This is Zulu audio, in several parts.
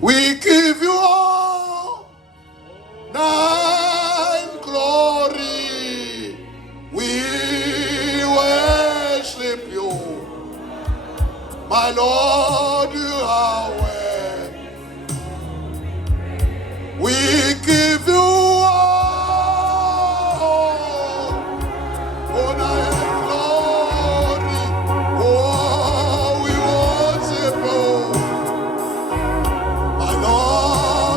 We give you all thine glory. We worship you. My Lord, you are worthy. We give you all honor and glory. Oh, we worship you. My Lord.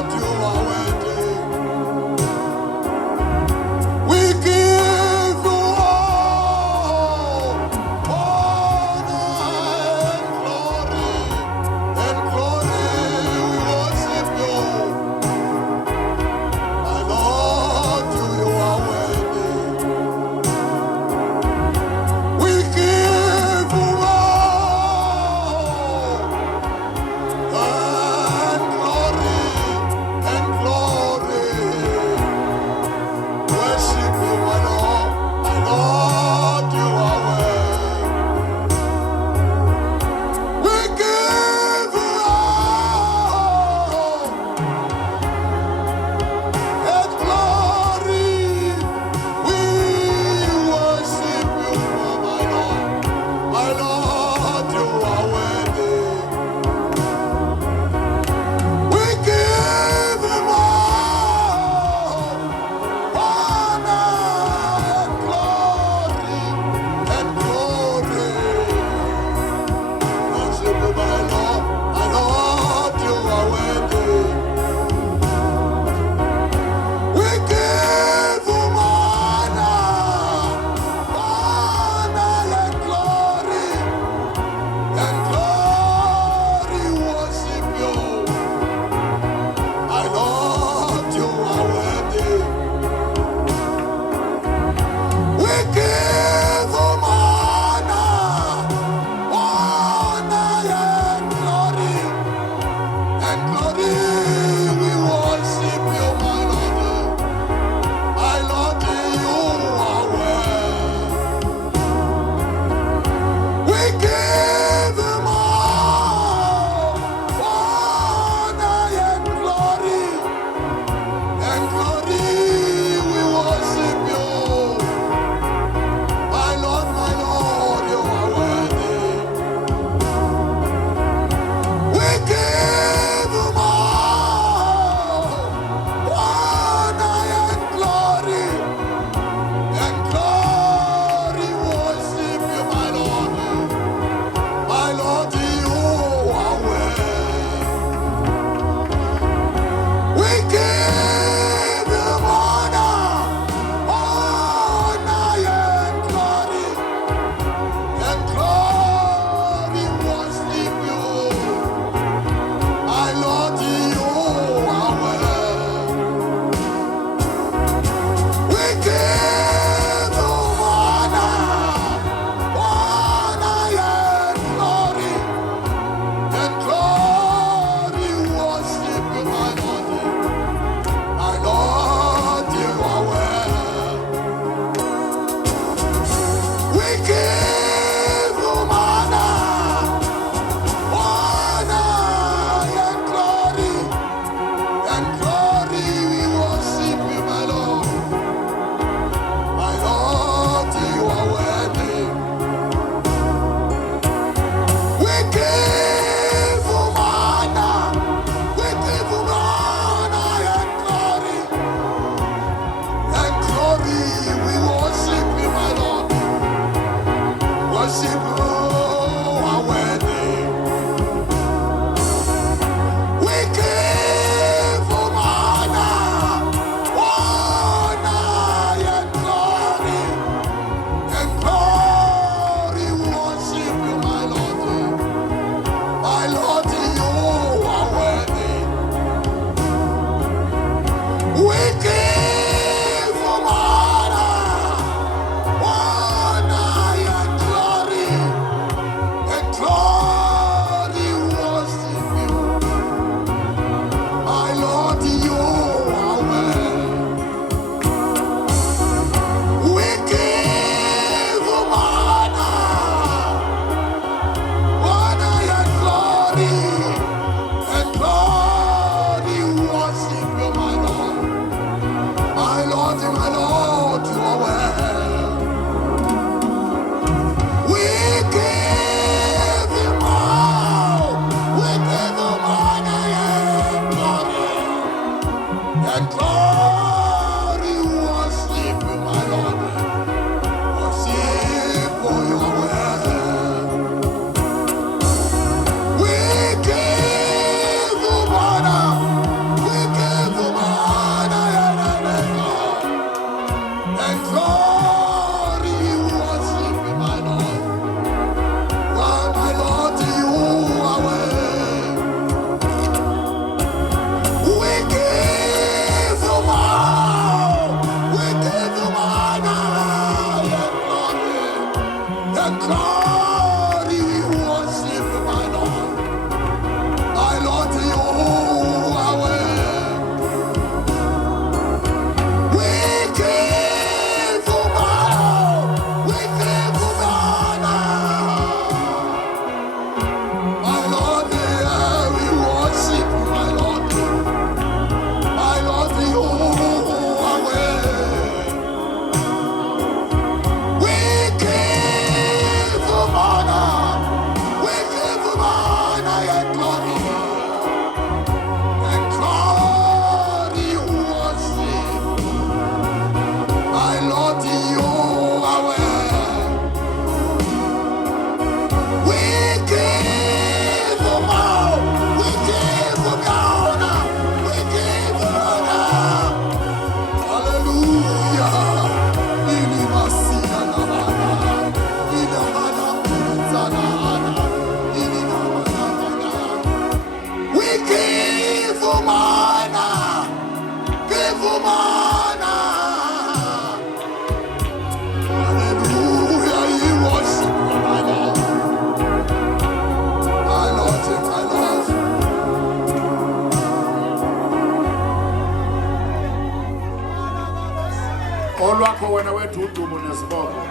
lwakho wena wethu udumo nesibongo.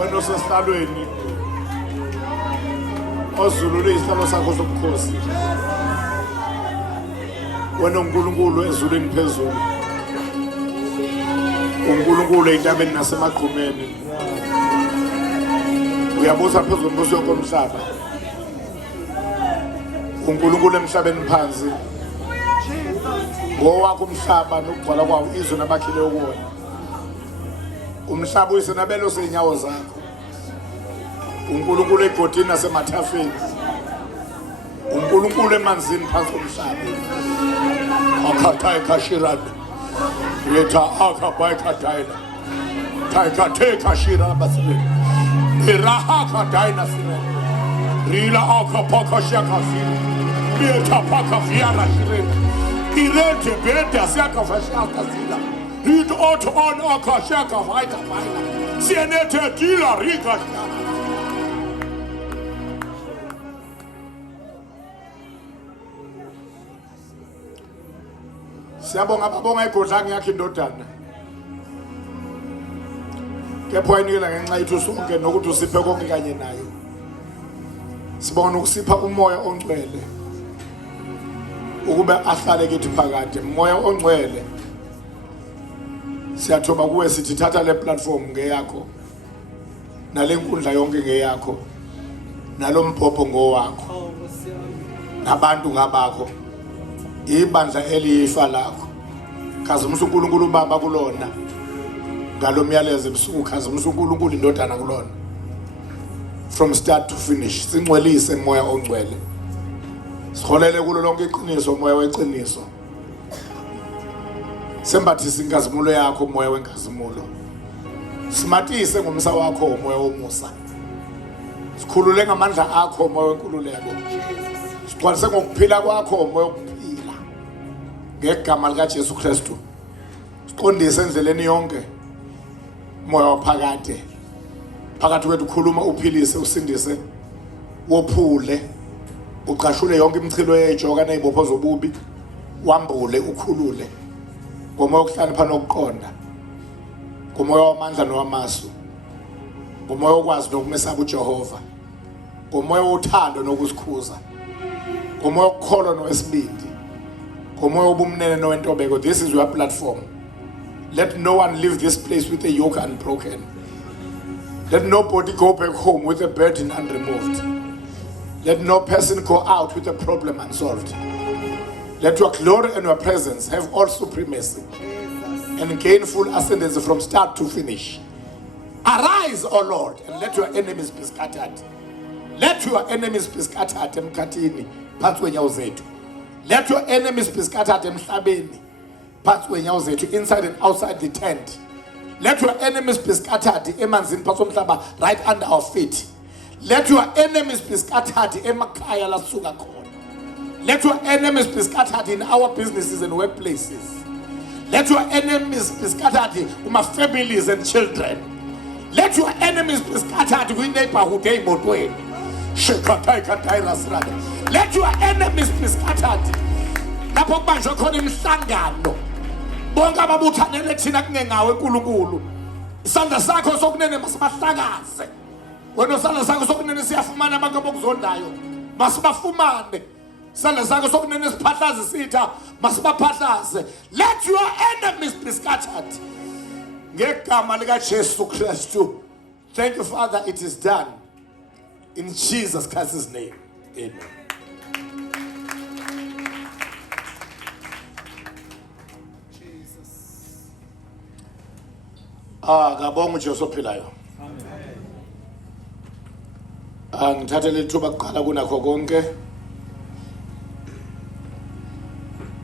Wena osesihlalweni ozulule isihlalo sakho sobukhosi. Wena uNkulunkulu ezulwini phezulu. uNkulunkulu entabeni nasemagqumeni. Uyabusa phezulu umbuso womhlaba. uNkulunkulu emhlabeni phansi. Ngowakho umhlaba nokugcwala kwawo izwe nabakhile ukuwona. Umhlaba uyisenabelo senyawo zakho. uNkulunkulu egodini nasemathafeni. uNkulunkulu emanzini phansi komhlaba. Akhatha ekhashirana. Yetha akhabayi khadaina. Taikate kashira basile. Iraha khadaina sile. Rila akapaka shakafile. Yetha paka fiara shire. Irete beta siaka fashaka sila. Rid auto on akashaka vaita vaina. Sienete kila rika. Siyabonga babonga igodla ngiyakhe indodana. Kepha wayinikela ngenxa yethu sonke nokuthi usiphe konke kanye nayo. Sibona ukusipha umoya ongcwele. Ukube ahlale kithi phakade umoya ongcwele. Siyathoba kuwe sithi thatha le platform ngeyakho. Nale nkundla yonke ngeyakho. Nalombhobho ngowakho. Nabantu ngabakho. Ibandla eliyifa lakho. Khazimisa uNkulunkulu Baba kulona. Ngalomyalezo ebusuku khazimisa uNkulunkulu indodana kulona. From start to finish singcwelise moya ongcwele. Sikholele kulo lonke iqiniso moya weqiniso. Sembathise inkazimulo yakho moya wenkazimulo. Simatise ngomsa wakho moya womusa. Sikhulule ngamandla akho moya wenkululeko. Sigcwalise ngokuphila kwakho moya wokuphila. Ngegama lika Jesu Kristu. Siqondise endleleni yonke moya waphakade. Phakathi kwethu khuluma uphilise usindise wophule uqashule yonke imichilo yejoka nezibopho zobubi wambule ukhulule ngomoya okuhlanipha nokuqonda ngomoya wamandla nowamasu ngomoya okwazi nokumesaba uJehova ngomoya wothando nokusikhuza ngomoya okukholwa nowesibindi ngomoya obumnene nowentobeko. This is your platform. Let no one leave this place with a yoke unbroken. Let nobody go back home with a burden unremoved. Let no person go out with a problem unsolved. Let your glory and your presence have all supremacy and gain full ascendancy from start to finish. Arise, O Lord, and let your enemies be scattered. Let your enemies be scattered emkhathini phansi kwenyawo zethu. Let your enemies be scattered emhlabeni phansi kwenyawo zethu, inside and outside the tent. Let your enemies be scattered emanzini phansi komhlaba right under our feet. Let your enemies be scattered emakhaya la suka khona. Let your enemies be scattered in our businesses and workplaces. Let your enemies be scattered in my families and children. Let your enemies be scattered in neighborhood. Let your enemies be scattered. Lapho kubanjwe khona imihlangano. Bonke ababuthanele thina kungengawe uNkulunkulu. Isandla sakho sokunene masibahlakaze. Wena isandla sakho sokunene siyafumana abantu abokuzondayo. Masibafumane. Isandla sakho sokunene siphahlaze sitha masibaphahlaze. Let your enemies be scattered. Ngegama lika Jesu Kristu. Thank you, Father, it is done. In Jesus Christ's name. Amen. Ngabonga uJesu ophilayo. Amen. Ngithathe lethuba kuqala kunakho konke.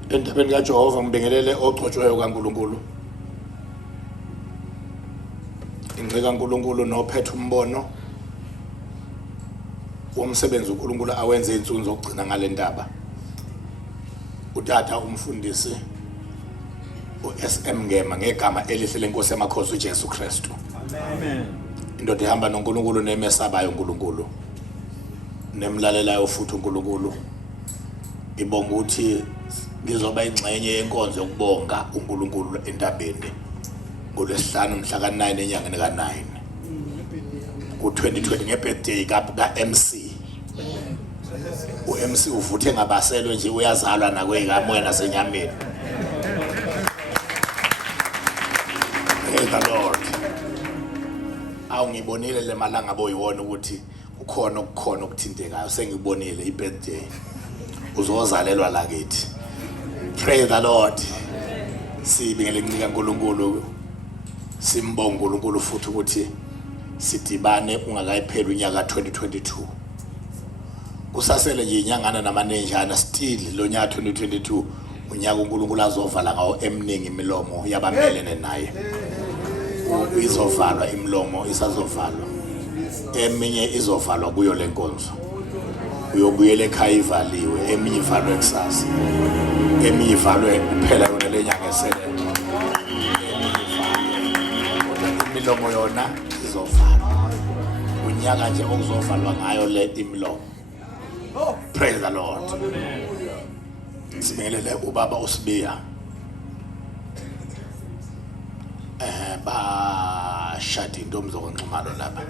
Endabeni kaJehova ngibingelele ogcotshweyo kaNkulunkulu. Ingcika kaNkulunkulu nophethe umbono womsebenzi uNkulunkulu awenze insuku zokugcina ngale ndaba. Uthatha umfundisi uSM Ngema ngegama elihle lenkosi yamakhosi uJesu Kristu. Amen. Indoda ihamba noNkulunkulu nemesabayo uNkulunkulu. Nemlalelayo futhi uNkulunkulu. Ngibonga ukuthi ngizoba ingxenye yenkonzo yokubonga uNkulunkulu entabeni ngoLwesihlanu mhla ka-9 enyangeni ka-9 ku-2020 ngebirthday ka-MC. U-MC uvuthe ngabaselwe nje uyazalwa nakweyikamoya nasenyameni. Praise the Lord. Awungibonile le malanga boyiwona ukuthi ukhona ukuthintekayo, sengibonile ibirthday uzozalelwa la kithi. Praise the Lord. Sibingelela kunika uNkulunkulu, simbonga uNkulunkulu futhi ukuthi sidibane ungakayipheli unyaka 2022. Kusasele nje inyangana namanenjana still lo nyaka 2022 unyaka uNkulunkulu azovala ngawo eminingi imilomo yabamelene naye. Izovalwa imilomo, isazovalwa. Eminye izovalwa kuyo lenkonzo. Uyobuyela ekhaya ivaliwe, eminye ivalwe kusasa. Eminye ivalwe kuphela yona lenyanga esele. Imilomo yona izovalwa. Unyaka nje okuzovalwa ngayo le imilomo. Praise the Lord. Sibingelele ubaba uSibiya. Bashada intombi zokunxumalo lapha.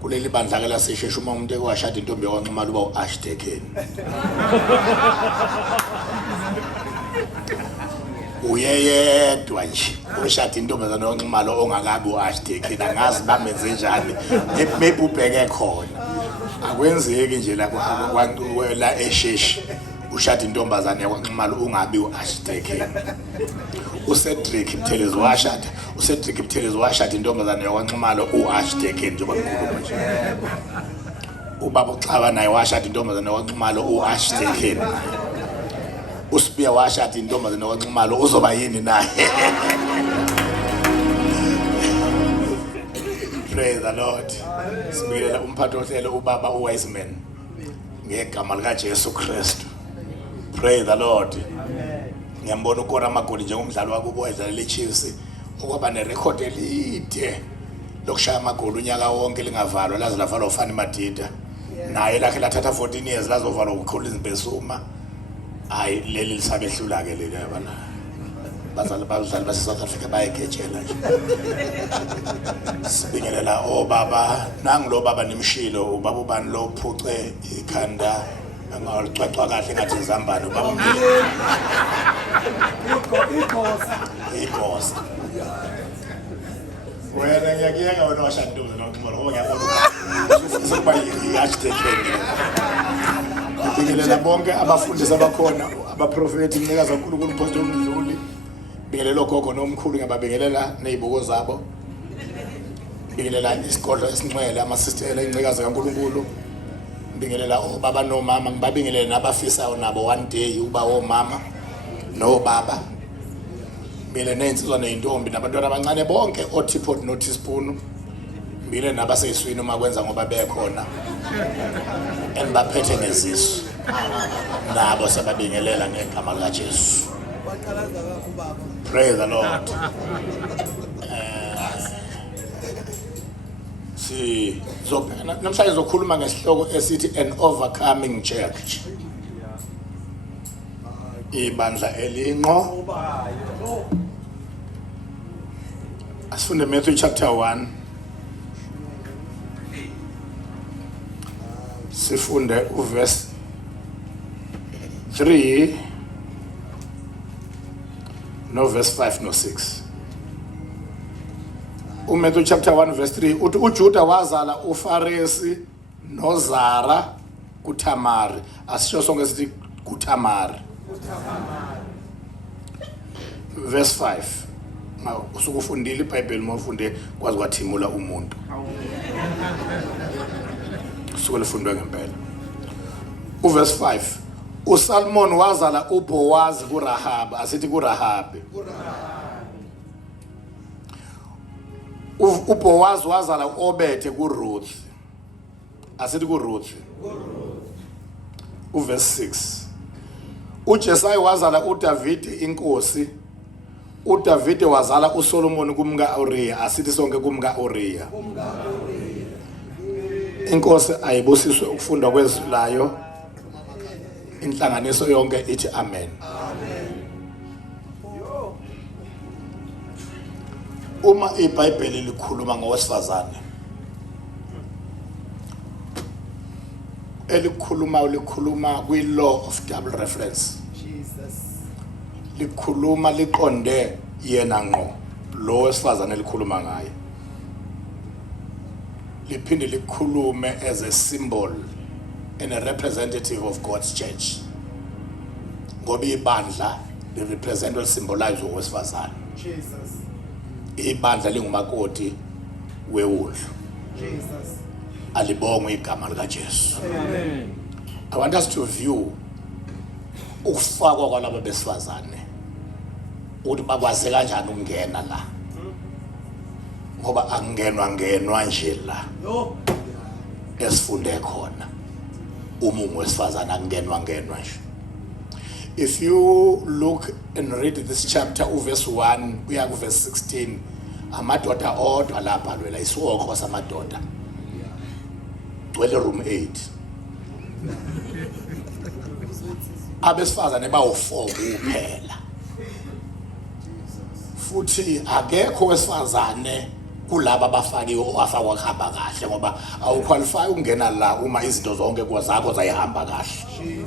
Kuleli bandla ke lasesheshe uma umuntu ekwashada intombi yokunxumalo uba uArchdeacon. Uyedwa nje ushada intombazana yokunxumalo ongakabi uArchdeacon, angazi bamenze njani ebubheke khona. Akwenzeki nje la kwantu la esheshi ushada intombazana yokunxumalo ungabi uArchdeacon. uCedric Mthelezi washada intombazana yokunxumalo uArchdeacon njengoba ngikhuluma nje. Ubaba uXaba naye washada intombazana yokunxumalo uArchdeacon. uSibiya washada intombazana yokunxumalo uzoba yini naye. Praise the Lord. Sibingelela umphathi ohlelo ubaba uWiseman ngegama lika Jesu Kristu. Praise the Lord. Ngiyambona ukora Magoli njengomdlali wakho owadlalela iChiefs okwaba nerecord elide lokushaya amagoli unyaka wonke lingavalwa laze lavalwa uFani Madida. Naye lakhe lathatha 14 years lazovalwa uCollins Besuma. Hayi leli lisabehlula ke leli yabana. Bazali base South Africa bayekhetshela nje. Sibingelela obaba nangulo baba nimshilo ubaba ubani lo phuce ikhanda angawucwacwa kahle ngathi izambane ubaba umdlali. Ikosa. Wena ngiyakuyeka wena washada intombi nokuxola ngoba ngiyabona sokuba iArchdeacon. Ngibingelela bonke abafundisi abakhona abaprofeti mnikazi kaNkulunkulu uPastor Mdluli. Bingelela gogo nomkhulu ngiyababingelela nezibuko zabo. Bingelela isikole esincwele amasistela incikazi kaNkulunkulu. Bingelela obaba nomama ngibabingelele nabafisayo nabo one day uba omama no baba. Bile nensizwa neintombi nabantwana abancane bonke oTipot noTeaspoon. Bile nabaseyiswini uma kwenza ngoba bekhona. Enibaphethe ngezisu. Nabo sababingelela ngegama lika Jesu. Praise the Lord. Namhlanje zokhuluma ngesihloko esithi an overcoming church. Ibandla elinqo. Asifunde Matthew chapter 1. Sifunde uverse 3 no verse 5 no 6. Matthew chapter 1 verse 3 uthi uJuda wazala uFaresi noZara kuThamari. Asisho sonke sithi kuThamari. Verse 5. Usukufundile iBhayibheli mawufunde kwazi kwathimula umuntu. Usukulifundwe ngempela. Uverse 5. uSalmon wazala uBoaz kuRahab. Asithi kuRahab. uBoaz wazala uObed kuRuth. Asithi kuRuth. Uverse 6. uJesai wazala uDavid inkosi. uDavid wazala uSolomon kumka Uriya. Asithi sonke kumka Uriya. Inkosi ayibusiswe ukufunda kwezwi layo. Inhlanganiso yonke ithi amen. Uma iBhayibheli likhuluma ngowesifazane, likhuluma kwi-law of double reference. Likhuluma liqonde yena ngqo lo wesifazane likhuluma ngaye. Liphinde likhulume as a symbol and a representative of God's church. Ngoba ibandla li represent or symbolize owesifazane. Jesus. Ibandla lingumakoti wewundlu. Jesus. Alibonge igama lika Jesu. Amen. I want us to view ukufakwa kwalabo besifazane ukuthi bakwazi kanjani ukungena la. Ngoba angenwa nje la. Yo. Esifunde khona. Umumo wesifazane angenwa nje. If you look and read this chapter, verse 1, we are verse 16. Amadoda odwa lapha lwela isiwokho samadoda. Dwele room 8. Abesifazane bawu4 kuphela. Futhi akekho wesifazane kulabo abafakiwe owafakwa kuhamba kahle ngoba awuqualify ukungena la uma izinto zonke kwazakho zayihamba kahle.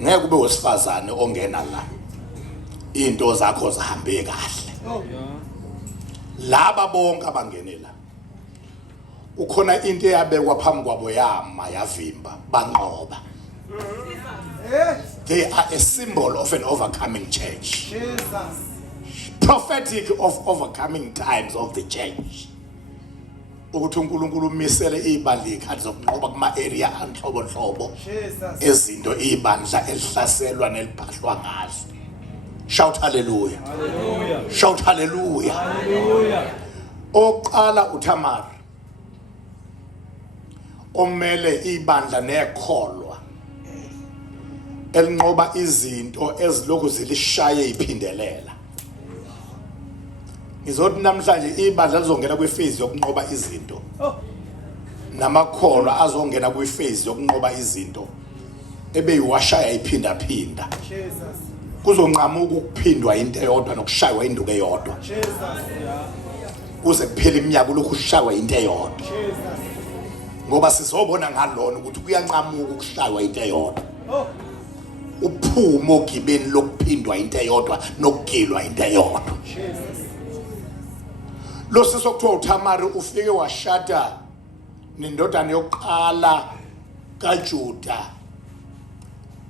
Ngeke kube wesifazane ongena la into zakho zihambe kahle. Laba bonke abangenela ukhona into eyabekwa phambi kwabo yama yavimba banqoba. They are a symbol of an overcoming church. Jesus. Prophetic of overcoming times of the church. Ukuthi uNkulunkulu umisele ibandla ikhathi zokunqoba kuma area anhlobo nhlobo. Jesus. Ezinto ibandla elihlaselwa neliphahlwa ngazo. Shout hallelujah. Hallelujah. Shout hallelujah. Hallelujah. Oqala uThamar omele ibandla nekholwa elinqoba izinto ezilokhu zilishaye iphindelela. Ngizothi namhlanje ibandla lizongena kwi-phase yokunqoba izinto. Namakholwa azongena kwi-phase yokunqoba izinto ebeyiwashaya iphinda. Jesus. Kuzonqamuka ukuphindwa into eyodwa nokushaywa induku eyodwa. Jesus. Kuze kuphele iminyaka lokhu ushaywa into eyodwa. Jesus. Ngoba sizobona ngalona ukuthi kuyanqamuka ukushaywa into eyodwa. Uphumo ogibeni lokuphindwa into eyodwa nokugilwa into eyodwa. Jesus. Lo sisokuthiwa uThamari ufike washada nendodana yokuqala kaJuda,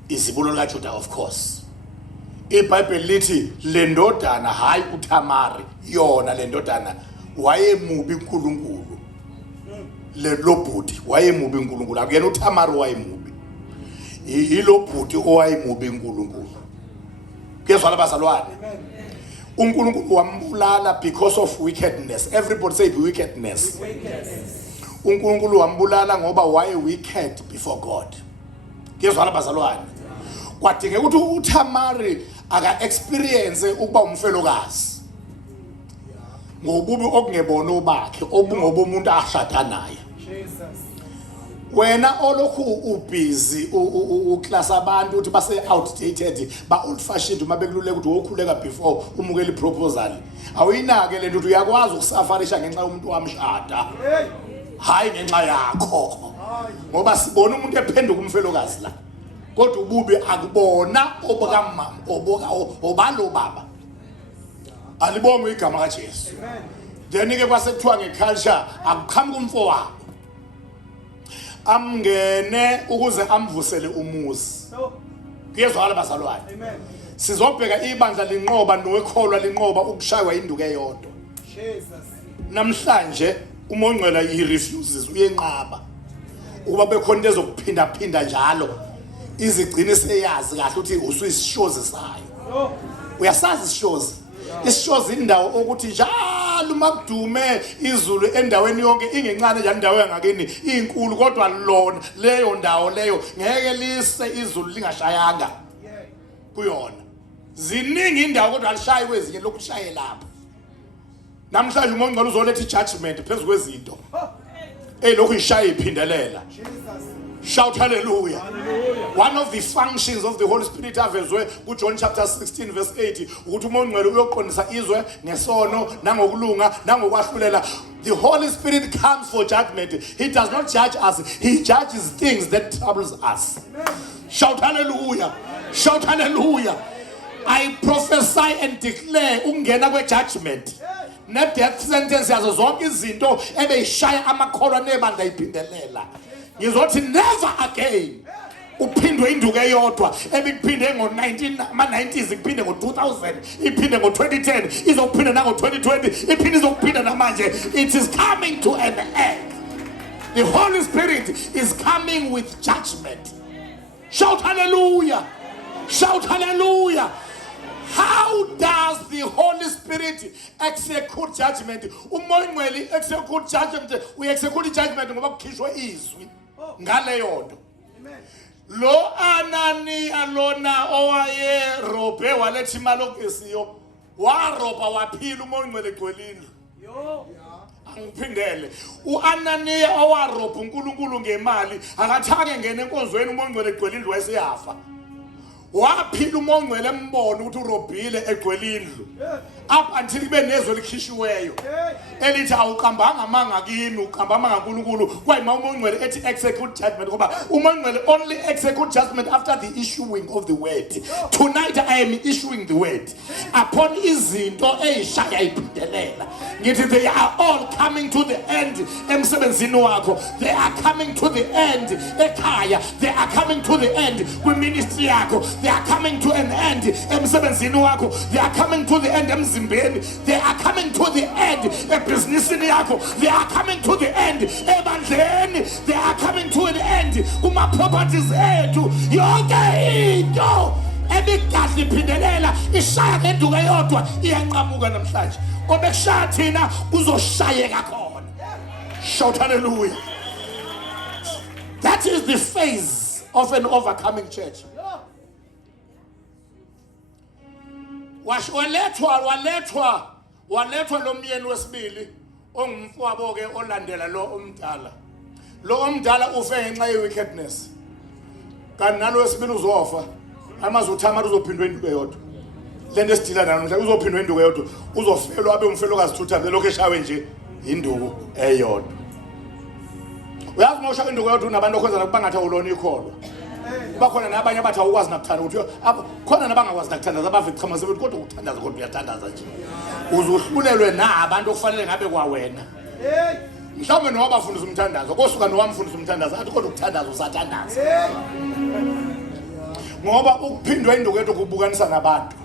izibulo likaJuda of course. IBhayibheli lithi le ndodana hayi uThamari yona le ndodana wayemubi uNkulunkulu. Lo bhuti wayemubi uNkulunkulu, akuyena uThamari wayemubi. Yilo bhuti owayemubi uNkulunkulu. Kuyezwala bazalwane? uNkulunkulu wambulala because of wickedness. Everybody say wickedness. uNkulunkulu wambulala ngoba waye wicked before God. Kuyezwala bazalwane? Kwadingeka ukuthi uThamari aka experience ukuba umfelokazi ngobubi okungebona obakhe obungoba umuntu ashada naye. Wena olokhu ubusy uclass abantu uthi base outdated ba old fashioned uma bekululeka ukuthi wokhuleka before umukela iproposal awuyinake lento ukuthi uyakwazi ukusafarisha ngenxa yomuntu wamshada hayi ngenxa yakho ngoba sibona umuntu ephenduka umfelokazi la kodwa ububi akubona obukamama obalo baba alibonga igama kaJesu. Then ke kwasekuthiwa ngeculture akuqhamuka umfowabo amngene ukuze amvusele umuzi. Kuyezwakala bazalwane? Amen. Sizobheka ibandla linqoba nowekholwa linqoba ukushaywa induku eyodwa. Jesus. Namhlanje umongcwela refuses uyenqaba. Ukuba bekhona into ezokuphinda njalo izigcine seyazi kahle ukuthi usuyishozi sayo. Uyasazi ishozi. Ishozi indawo ukuthi njalo makudume izulu endaweni yonke ingencane njalo indawo yangakini inkulu kodwa lona leyo ndawo leyo ngeke lise izulu lingashayanga kuyona. Ziningi indawo kodwa alishayi kwezinye lokushaye lapha. Namhlanje umongcwele uzoletha ijudgment phezulu kwezinto lokhu ishaye iphindelela. Shout hallelujah. Hallelujah. One of the functions of the Holy Spirit avezwe kuJohn chapter 16 verse 8 ukuthi umoya ongcwele uyoqondisa izwe ngesono nangokulunga nangokwahlulela. The Holy Spirit comes for judgment. He does not judge us. He judges things that troubles us. Shout hallelujah. Shout hallelujah. I prophesy and declare ungena kwe judgment. Ne death sentence yazo zonke izinto ebeyishaya amakholwa nebandla iphindelela. Ngizothi never again uphindwe induku eyodwa ebikuphinde ngo-90s iphinde ngo-2000 iphinde ngo-2010 izokuphinda nango-2020 iphinde izokuphinda namanje. It is coming to an end. The Holy Spirit is coming with judgment. Shout hallelujah. Shout hallelujah. How does the Holy Spirit execute judgment? Umoya ongcwele execute judgment. We execute judgment ngoba kukhishwe izwi ngaleyo nto. Lo Anania lona owaye robe walethi imali okesiyo waroba waphila umoya ongcwele egcwelile. Angiphindele uAnania owaroba uNkulunkulu ngemali akathake ngene enkonzweni umoya ongcwele egcwelile wayeseyafa. Waphila umoya ongcwele embona ukuthi urobhile egcwele indlu up until kube nezwe likhishiweyo elithi awuqambanga amanga kimi uqamba amanga kaNkulunkulu kwayima umoya ongcwele ethi execute judgment ngoba umoya ongcwele only execute judgment after the issuing of the word. Tonight I am issuing the word upon izinto eyishaya iphindelela ngithi they are all coming to the end emsebenzini wakho. They are coming to the end ekhaya. They are coming to the end kwiministry yakho. They are coming to an end emsebenzini wakho. They are coming to the end emzimbeni. They are coming to the end ebhizinisini yakho. They are coming to the end ebandleni. They are coming to an end kuma properties ethu. Yonke into ebikade iphindelela ishaya ngenduku eyodwa iyanqamuka namhlanje. Obekushaya thina kuzoshayeka khona. Shout hallelujah. That is the phase of an overcoming church. Walethwa lo myeni wesibili ongumfowabo ke olandela lo omdala. Lo omdala ufe ngenxa ye wickedness. Kanti nalo wesibili uzofa. Amazuthamara uzophindwa induku eyodwa. Lento esidila namhla uzophindwa induku eyodwa. Uzofelwa abe umfelokazi thutha lokho eshawe nje induku eyodwa. Uyazi mawusha induku eyodwa unabantu okhwezana kubangathi awulona ikholwa. Bakhona nabanye abathi awukwazi nakuthanda ukuthi khona nabangakwazi nakuthandaza abavicamaze ukuthi kodwa ukuthandaza kodwa uyathandaza nje. Uzohlulelwe na abantu okufanele ngabe kwawena. Mhlawumbe noba bafundisa umthandazo kosuka nowamfundisa umthandazo athi kodwa ukuthandaza usathandaza. Ngoba ukuphindwa induku yethu kubukanisa nabantu.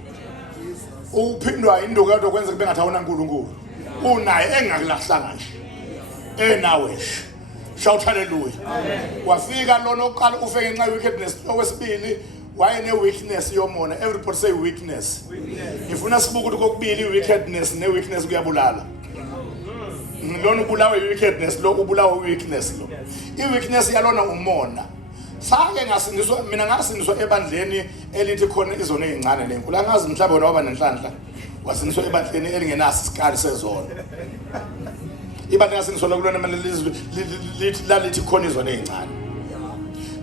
Ukuphindwa induku yethu kwenza kube ngathi awuna uNkulunkulu. Unaye engakulahlanga nje. Enawe. Shout hallelujah. Wafika lona oqala ufeke ngenxa wickedness okwesibili wayene weakness yomona. Everybody say weakness. Ngifuna sibuke ukuthi kokubili wickedness ne weakness kuyabulala. Lona ubulawe wickedness lo ubulawe weakness lo. I-weakness yalona umona. Sake ngasindiswa mina ngasindiswa ebandleni elithi khona izona ezincane lenkulu. Angazi mhlawumbe wona waba nenhlanhla. Wasindiswa ebandleni elingenaso isikali sezona. Ibandla ngasindiswa kulona manje lithi khona izona ezincane.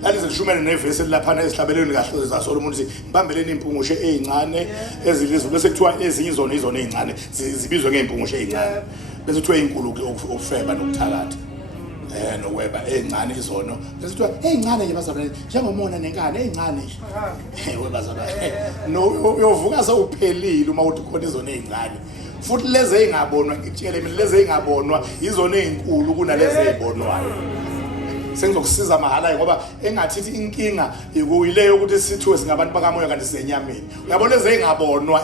Lalize lishumene nevesi lapha esihlabeleni kahle zaSolomon ukuthi ngibambeleni impungushe ezincane ezilizwe bese kuthiwa ezinye izona ezincane zibizwe ngeimpungushe ezincane. Bese kuthiwa inkulu okufeba nokuthakatha. Nokweba ezincane izono. Bese kuthiwa ezincane nje bazalwane njengomona nenkani ezincane nje. Webazalwane. No uyovuka sewuphelile uma uthi khona izona ezincane. Futhi lezi engabonwa ngitshele mina lezi engabonwa izona ezinkulu kunalezi ezibonwayo. Sengizokusiza mahala ngoba engathithi inkinga ikuyileyo ukuthi sithiwe singabantu bakamoya kanti sisenyameni. Uyabona lezi engabonwa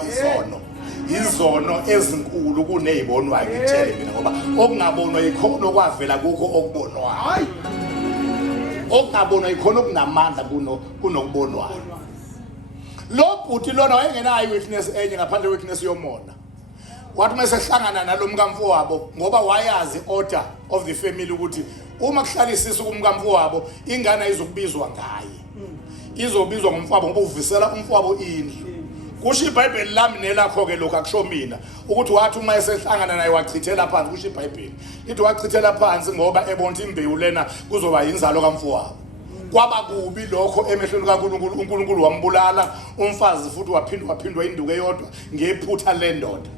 izono ezinkulu kunezibonwayo ngitshele mina ngoba okungabonwa ikhona okwavela kukho okubonwayo. Okungabonwa ikhona okunamandla kunokubonwayo. Lo bhuti lona wayengenayo weakness enye ngaphandle weakness yomona. Wathi masehlangana nalomkamfowabo ngoba wayazi order of the family ukuthi uma kuhlalisisa kumkamfowabo ingane izokubizwa ngaye. Izobizwa ngumfowabo ngoba uvisela umfowabo indlu. Kusho iBhayibheli lami nelakho ke lokho akusho mina ukuthi wathi uma esehlangana naye wachithela phansi kusho iBhayibheli. Lithi wachithela phansi ngoba ebona imbewu lena kuzoba inzalo kamfowabo. kwaba kubi lokho emehlweni kaNkulunkulu. uNkulunkulu wambulala umfazi futhi waphindwa induku eyodwa ngephutha lendoda.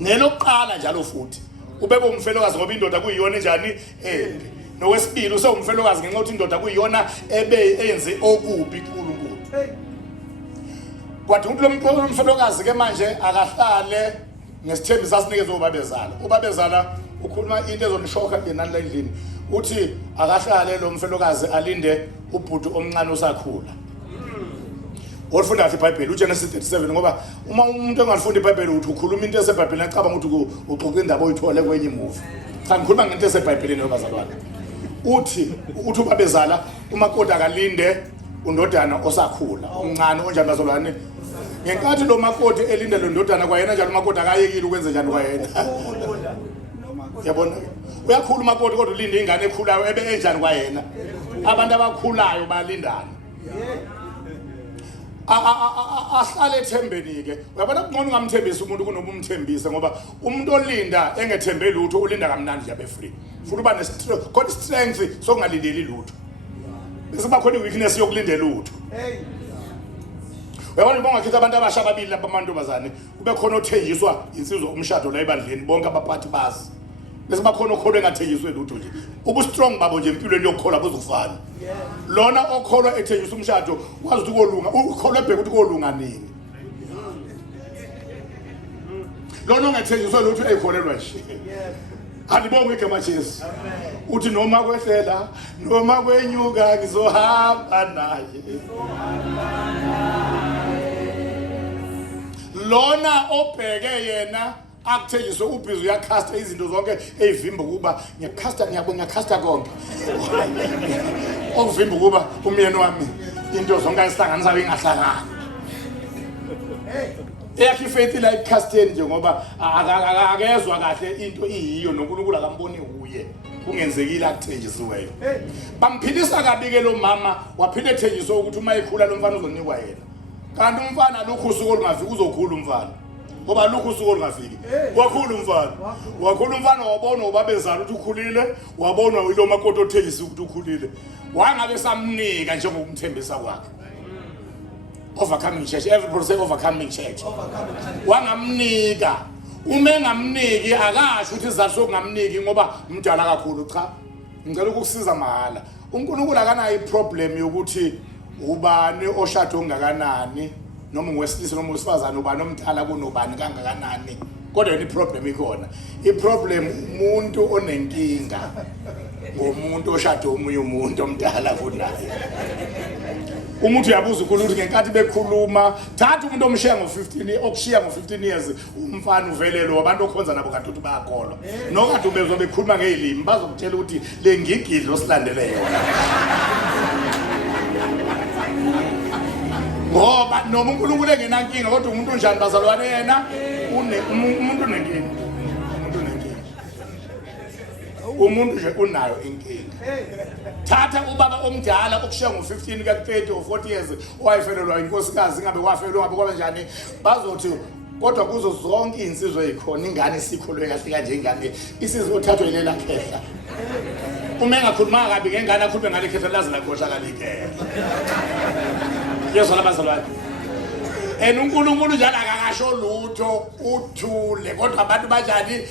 Nelokuqala njalo futhi ubebe umfelokazi ngoba indoda kuyiyona njani embi. Nowesibili usewumfelokazi ngenxa ukuthi indoda kuyiyona eyenze okubi kuNkulunkulu. Kwathi umuntu lo mfelokazi ke manje akahlale ngesithembiso asinikezwe ubabezala. Ubabezala ukhuluma into ezonishoka ngenani lendlini. Uthi akahlale lo mfelokazi alinde ubhuti omncane usakhula. Olufunda kahle iBhayibheli uGenesis 37 ngoba uma umuntu engalifunda iBhayibheli uthi ukhuluma into eseBhayibhelini acabanga ukuthi uxoxa indaba oyithola kwenye movie. Cha ngikhuluma ngento eseBhayibhelini yobazalwane. Uthi ubabezala umakoti akalinde undodana osakhula omncane onjani bazalwane. Ngenkathi lo makoti elinde lo ndodana kwayena njalo umakoti akayekile ukwenza njani kwayena. Yabona uyakhula umakoti kodwa ulinde ingane ekhulayo ebe enjani kwayena. Abantu abakhulayo balindana. Ahlale ethembeni ke. Uyabona kungcono ungamthembisa umuntu kunoba umthembise ngoba umuntu olinda engethembe lutho ulinda kamnandi nje abe free. Futhi uba strength sokungalindeli lutho. Bese bakhona iweakness yokulindela lutho. Uyabona bongakhetha abantu abasha ababili lapha amantombazane kube khona othenjiswa insizwa umshado la ebandleni bonke abaphathi bazi. Bese bakhona okholwa engathenjiswe lutho nje. Ubu strong babo nje empilweni yokukholwa buzufana. Lona okholwa ethenjiswa umshado wazi ukuthi kolunga ukholwa ebheka ukuthi kolunga nini. Lona ongathenjiswa lutho eyikholelwa nje. Alibonge igama Jesu. Uthi noma kwehlela noma kwenyuka ngizohamba naye. Lona obheke yena akuthenjiswe ubhizi uyakhasta izinto zonke ezivimba kuba ngiyakhasta konke. Okuvimba kuba umyeni wami into zonke ayihlanganisa bengahlangani. Eyakhe ifaith la ikhasteni nje ngoba akezwa kahle into iyiyo noNkulunkulu akamboni uye kungenzekile akuthenjisiweyo. Bamphilisa kabi ke lo mama waphinde ethenjiswe ukuthi uma ekhula lo mfana uzonikwa yena. Kanti umfana lokhu usuku olungafiki uzokhula umfana. Ngoba lokhu usuku olungafiki. Wakhula umfana. Wakhula umfana wabona ubabezala ukuthi ukhulile, wabona yilo makoti othenjisa ukuthi ukhulile. Wangabe samnika njengokumthembisa kwakhe. Overcoming church, everybody say overcoming church. Wangamnika. Uma engamniki akasho ukuthi izathu sokungamniki ngoba umdala kakhulu cha. Ngicela ukukusiza mahala. uNkulunkulu akanayo iproblem yokuthi ubani oshado ongakanani noma ngwesilisa noma usifazana ubani omdala kunobani kangakanani. Kodwa yini problem ikhona. Iproblem umuntu onenkinga ngomuntu oshado omunye umuntu omdala kunaye. Umuntu uyabuza uNkulunkulu ukuthi ngenkathi bekhuluma thatha umuntu omshiya ngo15 okushiya ngo15 years umfana uvelelo wabantu okhonza nabo kanti uthi bayakholwa. Nokade ubezwe bekhuluma ngezilimi bazokutshela ukuthi le ngigidlo silandele yona. Ngoba noma uNkulunkulu engenankinga kodwa umuntu unjani bazalwane yena umuntu unenkinga. Umuntu nje unayo inkinga. Thatha ubaba omdala okushiya ngo15 ka30 or 40 years owayifelelwa inkosikazi ingabe wafelwa ngabe kwaba njani bazothi kodwa kuzo zonke insizwe ezikhona ingane isikholwe kahle kanje ingane isizwe othathwa ilela khehla. Uma engakhuluma kabi ngengane akhulume ngale khehla lazi la gosha kalike. Yesu labazalwane. uNkulunkulu njalo akakasho lutho uthule kodwa abantu banjani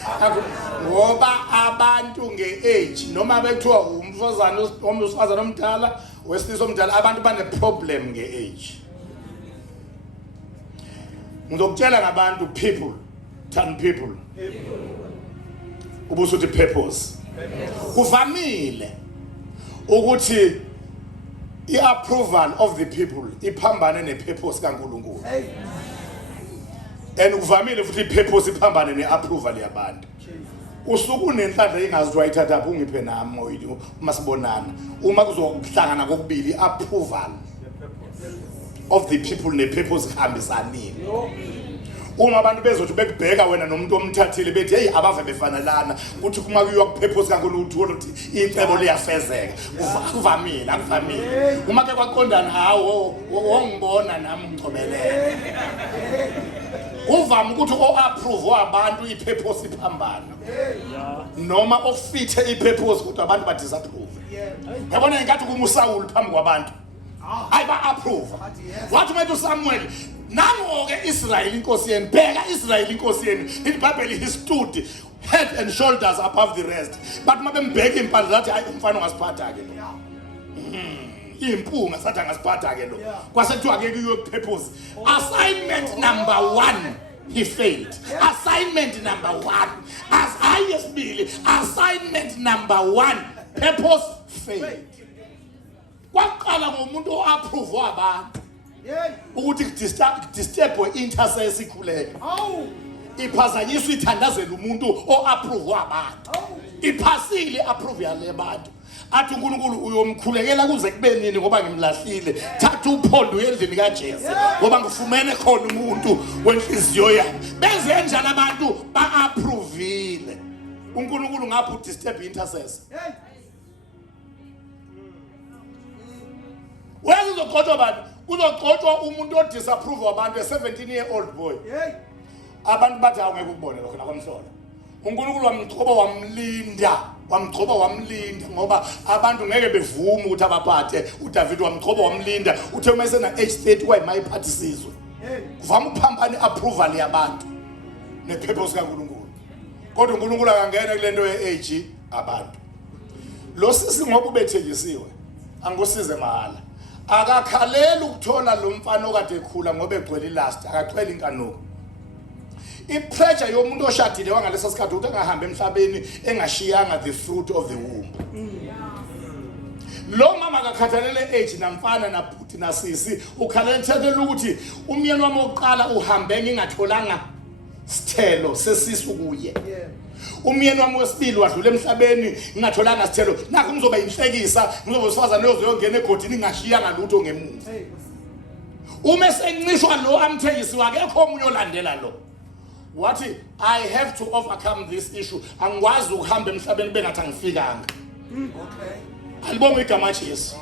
ngoba abantu ngeage noma bekuthiwa umfazana omdala wesilisa omdala abantu bane problem ngeage. Ngizokutshela ngabantu people turn people ubusuthi purpose. Kuvamile ukuthi i-approval of the people iphambane ne-purpose kaNkulunkulu. And kuvamile futhi i-purpose iphambane ne-approval yabantu. Usuku unenhlanhla ingazi wayithatha apho ungiphe nami uma sibonana. Uma kuzohlangana kokubili approval of the people ne-purpose ihambisanile. Uma abantu bezothi bekubheka wena nomuntu omthathile bethi hey abave befanelana kuthi kuma kuyiwa ku-purpose kaNkulunkulu uthola ukuthi icebo liyafezeka. Kuvamile akuvamile. Uma ke kwaqondana hawo wongibona nami ngicobelele. Kuvama ukuthi o-approve abantu i-purpose iphambana. Noma ofithe i-purpose ukuthi abantu ba-disapprove. yabona ingathi kumuSawuli phambi kwabantu ayiba approve wathi manje uSamuel nango-ke Israel inkosi yeni bheka Israel inkosi yeni iBhayibheli he stood head and shoulders above the rest but mabembheka impandla zathi hayi umfana ongasiphatha ke lo impunga sathi angasiphatha ke lo kwasekuthiwa ke kuyo purpose assignment number 1 he failed assignment number 1 as ayesibili assignment number 1 purpose failed kwaqala ngomuntu oapprove wabantu ukuthi disturb intercessor ikhuleka iphazanyiswa ithandazela umuntu oapprove wabantu iphasile approve yale bantu athi uNkulunkulu uyomkhulekela kuze kube nini ngoba ngimlahlile thatha uphondo endlini kaJesu ngoba ngifumene khona umuntu wenhliziyo yami benze njalo abantu baapprovile uNkulunkulu ngapha udisturb intercessor wena uzogqotshwa abantu uzogqotshwa umuntu odisapprove wabantu 17-year-old boy abantu bathi awungeke ukubone lokho nakwamhlola uNkulunkulu wamgcoba wamlinda ngoba abantu ngeke bevume ukuthi abaphathe uDavid wamgcoba wamlinda uthe uma esena age 30 wayimayiphathisizwe kuvama ukuphambana iapproval yabantu nepurpose kaNkulunkulu kodwa uNkulunkulu akangena kulento ye-age abantu lo sisi ngoba ubethekisiwe angosize mahala akakhaleli ukuthola lo mfana okade ekhula ngoba egcwele ilast akacwela inkanuko ipressure yomuntu oshadile wangalesa sikhathi ukuthi angahambe emhlabeni engashiyanga the fruit of the womb lo mama akakhathalele age namfana nabhuti nasisi ukhalela thethela ukuthi umyeni wami oqala uhambe ngingatholanga sithelo sesisu kuye umyeni wami wesibili wadlula emhlabeni ngingatholanga sithelo nakho ngizoba inhlekisa ngizoba usifazane oyozongena egodini ngashiyanga lutho ngemuva uma sencishwa lo amthengisi akekho omunye olandela lo wathi I have to overcome this issue angikwazi ukuhamba emhlabeni bengathi angifikanga alibonga igama laJesu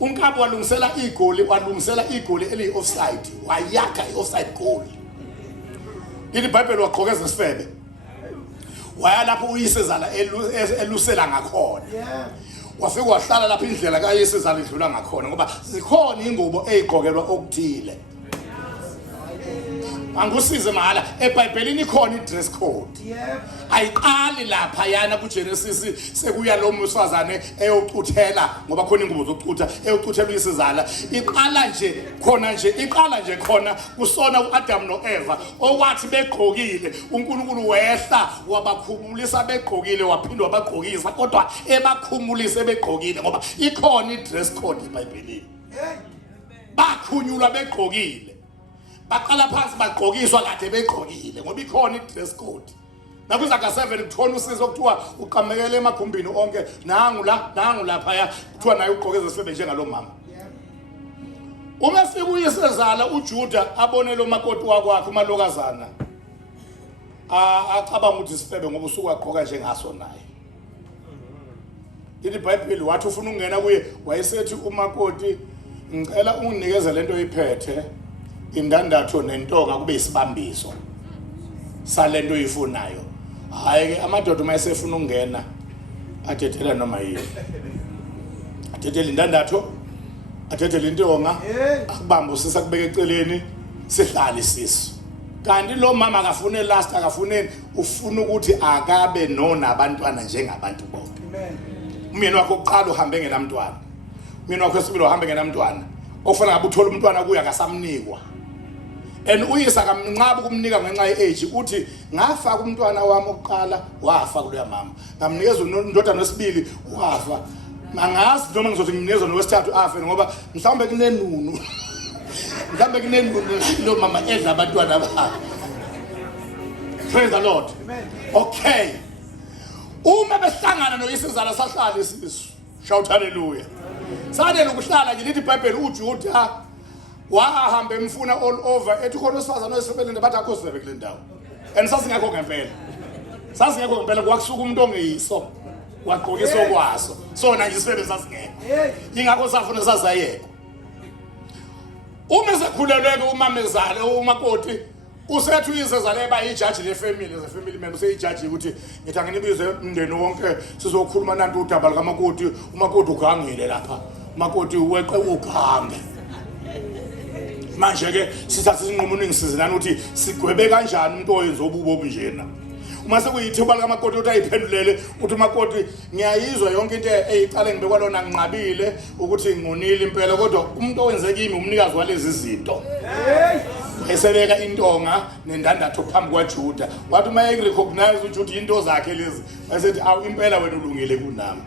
uNkabi walungisela igoli eli offside wayakha i-offside goal iBhayibheli waqhokeza isifebe waya lapho uyisezala elusela ngakhona wafika wahlala lapho indlela kaYesezala idlula ngakhona ngoba zikhona ingubo ezigqokelwa okuthile angisize mahala eBhayibhelini ikhona idress code ayiqali lapha yana kuGenesis sekuya lo musazane eyocuthela ngoba khona ingubo zokucutha eyocuthela uyisezala iqala nje khona kusona uAdam noEva okwathi begqokile uNkulunkulu wehla wabakhumulisa begqokile waphindwa bagqokisa kodwa ebakhumulise begqokile ngoba ikhona idress code eBhayibhelini bakhunyulwa begqokile baqala phansi bagqokiswa kade begqokile ngoba ikhona idress code nakuzaga 7 kuthona usizo kuthiwa uqamekele emakhumbini onke nangu lapha kuthiwa naye ugqokeze isifebe njengalo mama uma fika uyisezala uJuda abone lo makoti wakwakhe umalokazana acabanga ukuthi isifebe ngoba usuku wagqoka njengaso naye iBhayibheli wathi ufuna ukungena kuye wayesethi umakoti ngicela unginikeze lento oyiphethe indandatho nentonga kube isibambiso salento oyifunayo hayi ke amadoda uma esefuna ukungena athethela noma yini athethela indandatho athethela intonga akubamba usisa kubeka eceleni sihlale isiso kanti lo mama akafune last akafuneni ufuna ukuthi akabe nonabantwana njengabantu bonke umyeni wakho oqala uhambe ngenamntwana umyeni wakho wesibili uhambe ngenamntwana ofuna ngabe uthola umntwana kuya akasamnikwa and uyisa kamnqaba ukumnika ngenxa ye-age uthi ngafaka umntwana wami oqala wafa kuloya mama ngamnikeza indodana wesibili wafa angazi noma ngizothi ngimnikeza nowesithathu afe ngoba mhlawumbe kunenunu lo mama edla abantwana bakhe praise the Lord okay uma behlangana noyisezala sahlala isisu shout hallelujah sadela ukuhlala nje lithi iBhayibheli uJuda wahamba emfuna all over ethi khona usifazana oyisebelende bathi akho sivebe kule ndawo and sasingekho ngempela kwakusuka umuntu ongeyiso wagqokisa okwaso sona nje isifebe sasingekho ingakho safuna sasayekho uma sekhuleleke umamezale umakoti usethu izezale bayijaji lefamily ze-family man useyijaji ukuthi ngithi anginibize umndeni wonke sizokhuluma nanti udaba likamakoti umakoti ugangile lapha umakoti weqe ugange manje ke sithatha isinqumo ningisizilana ukuthi sigwebe kanjani umuntu oyenza obubo obunjena uma sekuyithuba likamakoti uthi ayiphendulele uthi umakoti ngiyayizwa yonke into eyicale ngibekwa lona nginqabile ukuthi ngingonile impela kodwa umuntu owenze kimi umnikazi walezi zinto esebeka intonga nendandatho phambi kwaJuda wathi uma erecognize ukuthi into zakhe lezi esethi awu impela wena ulungile kunami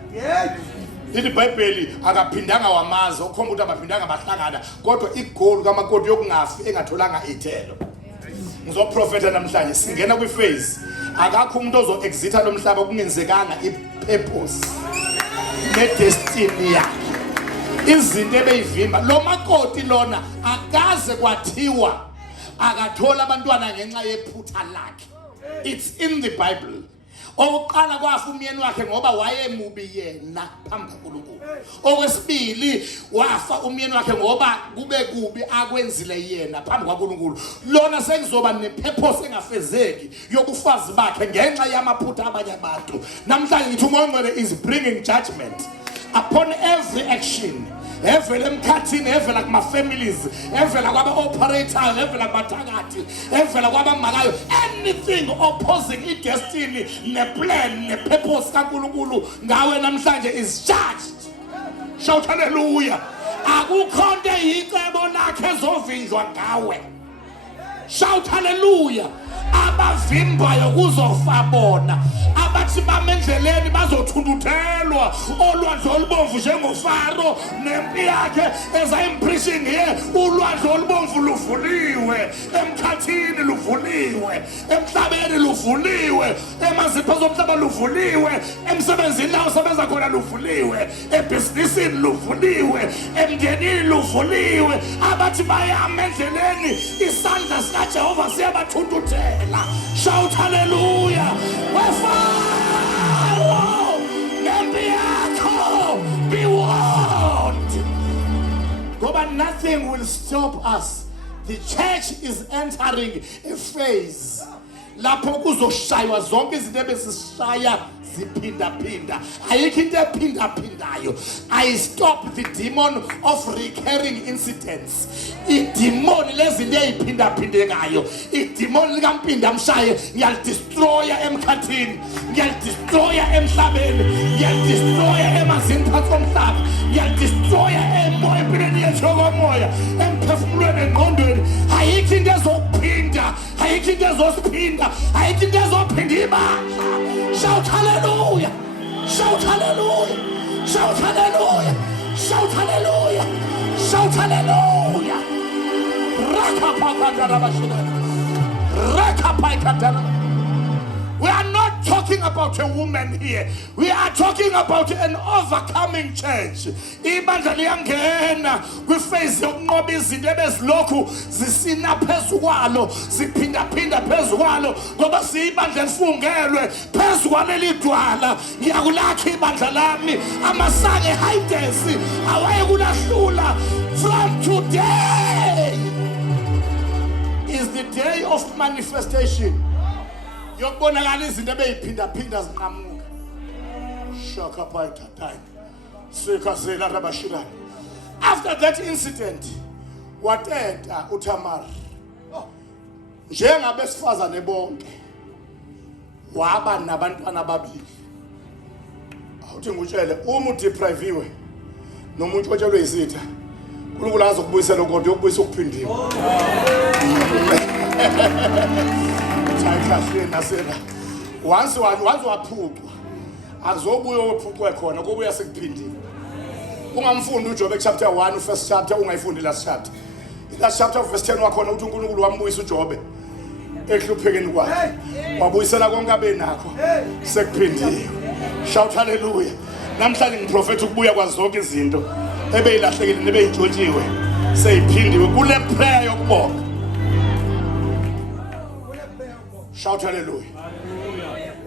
lithi iBhayibheli akaphindanga wamazi okhomba ukuthi abaphindanga bahlangana kodwa igoal kamakoti yokungafi engatholanga ithelo ngizoprofeta namhlanje singena kwiphase akakho umuntu ozo-exita lo mhlaba kungenzekanga i-purpose ne-destiny yakhe izinto ebeyivimba lo makoti lona akaze kwathiwa akathola abantwana ngenxa yephutha lakhe. It's in the Bible. Oqala kwafa umyeni wakhe ngoba wayemubi yena phambi kaNkulunkulu. Okwesibili wafa umyeni wakhe ngoba kube kubi akwenzile yena phambi kaNkulunkulu. Lona sekuzoba nepurpose engafezeki yobufazi bakhe ngenxa yamaphutha abanye abantu. Namhlanje ngithi uMongcwele is bringing judgment upon every action. Evela emkhathini, evela kuma families, evela kwaba operators, evela kubathakathi, evela kwabamakayo, anything opposing i-destiny, ne-plan, ne-purpose kaNkulunkulu ngawe namhlanje is judged. Shout hallelujah. Akukho nto yicebo lakhe ezovinjwa ngawe. Shout hallelujah. Abavimbayo kuzofa bona. Abathi bamendleleni bazothunduthelwa olwandle olubomvu njengofaro nempi yakhe ezayimpreaching here ulwandle olubomvu luvuliwe emkhathini luvuliwe emhlabeni luvuliwe emazipho zomhlaba luvuliwe emsebenzini la usebenza khona luvuliwe ebhizinisini luvuliwe emndenini luvuliwe abathi bayama endleleni isandla sikaJehova siyabathunduthela. Shout hallelujah. Be warned. But nothing will stop us. The church is entering a phase. Lapho kuzoshaywa zonke izinto ebesishaya ziphinda-phinda. Ayikho into ephinda-phindayo. I stop the demon of recurring incidents. Idemoni lezinto eyiphinda-phindekayo. Idemoni likampinda mshaye ngiyalidestroya emkhathini. Ngiyalidestroya emhlabeni. Ngiyalidestroya emazini phansi komhlaba. Ngiyalidestroya empilweni yethu yokomoya. Emphefumulweni engqondweni. Ayikho into ezophinda. Ayikho into ezosiphinda. Ayikho into ezophinda ibandla. Shout hallelujah! Shout hallelujah! Shout hallelujah! Shout hallelujah! Shout hallelujah! We are not talking about a woman here. We are talking about an overcoming church. Ibandla liyangena kwiphase yokunqoba izinto ebezilokhu zisina phezu kwalo, ziphinda-phinda phezu kwalo ngoba siyibandla elifungelwe phezu kwaleli dwala. Ngiyakulakha ibandla lami amasange hayidesi awayekulahlula. From today is the day of manifestation. Yokubonakala izinto ebeyiphinda-phinda zinqamuka. Shaka payithathayo. Sekazela rabashirani. After that incident, watenta uThamar. Njengabesifazane bonke waba nabantwana ababili. Awuthi ngutshele uma udepriviwe nomuntu otshelwe izitha uNkulunkulu azokubuyisela kodwa yokubuyisa ukuphindiwe. Once waphucwa akuzobuya ophucwe khona kubuya sekuphindile. Ungamfundi uJobe chapter 1 first chapter ungayifundi last chapter. Last chapter verse 10 wakhona ukuthi uNkulunkulu wambuyisa uJobe ehluphekeni kwakhe. Wabuyisela konke abenakho sekuphindile. Shout hallelujah. Namhlanje ngiprofetha ukubuya kwazo zonke izinto ebeyilahlekile nebeyintshontshiwe seyiphindiwe kule prayer yokubonga. Shout hallelujah.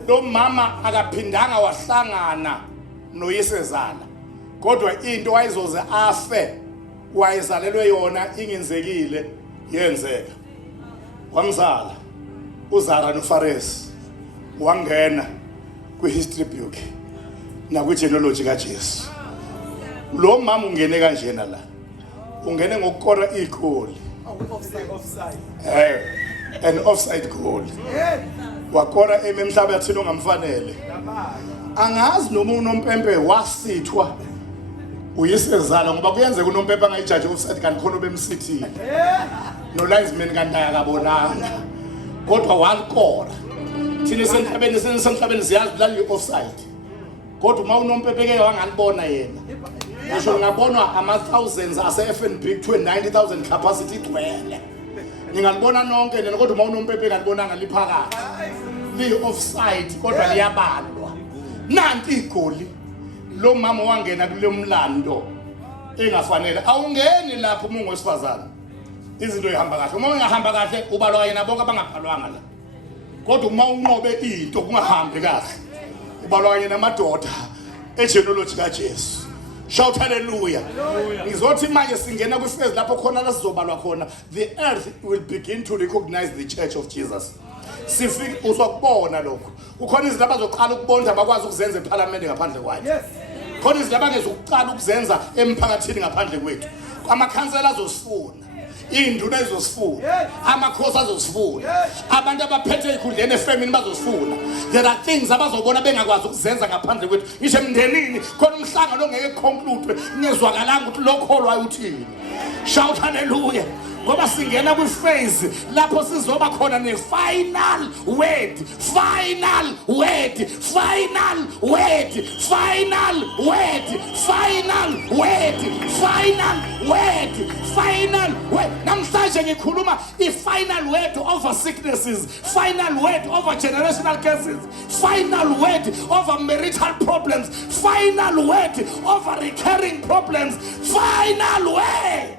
Lo mama akaphindanga wahlangana noyisezala. Kodwa into wayizoze afe wayezalelwe yona ingenzekile yenzeka. wamzala uZara noFares wangena kwi-history book nakwi-genealogy kaJesu. Lo mama ungene kanjena la, ungene ngokukora igoli, an offside goal, wakora emhlabathini ongamfanele. Angazi noma unompempe wasithwa uyisezala ngoba kuyenzeka unompempe angayijaji offside kanti khona obemsithile no linesman kanti akabonanga kodwa walikora. Thina senhlabeni siyazi lali offside kodwa uma unompempe ke wangalibona yena. Ngisho ngabonwa ama-thousands ase-FNB kuthiwe 90,000 capacity igcwele. Ningalibona nonke lena kodwa uma unompempe ngalibonanga liphakathi. Li-offside kodwa liyabalwa. Nanti igoli lo mama wangena kule mlando engafanele. Awungeni lapho uma ungowesifazane izinto zihamba kahle. Uma ungahamba kahle ubalwa kanye nabonke abangabhalwanga la. Kodwa uma unqobe into kungahambi kahle ubalwa kanye namadoda egenealogy kaJesu. Shout hallelujah. Ngizothi manje singena kwi-phase lapho khona la sizobalwa khona, the earth will begin to recognize the church of Jesus. Sifike uzokubona lokho. Ukhona izinto abazoqala ukubona abakwazi ukuzenza eParliament ngaphandle kwayo. Yes. Khona izinto abangezokuqala ukuzenza emphakathini ngaphandle kwethu. Amakhansela azosifuna, induna ezosifuna, amakhosi azosifuna, abantu abaphethe ikhundleni efemini bazosifuna. There are things abazobona bengakwazi ukuzenza ngaphandle kwethu. Ngisho emndenini khona umhlangano ongeke conclude ngezwakalanga ukuthi lokholwayo uthini. Shout hallelujah. Ngoba singena kwi-phase lapho sizoba khona ne-final word, final word, final word, final word, final word, final word, final word. Namhlanje ngikhuluma i-final word over sicknesses, final word over generational cases, final word over marital problems, final word over recurring problems, final word.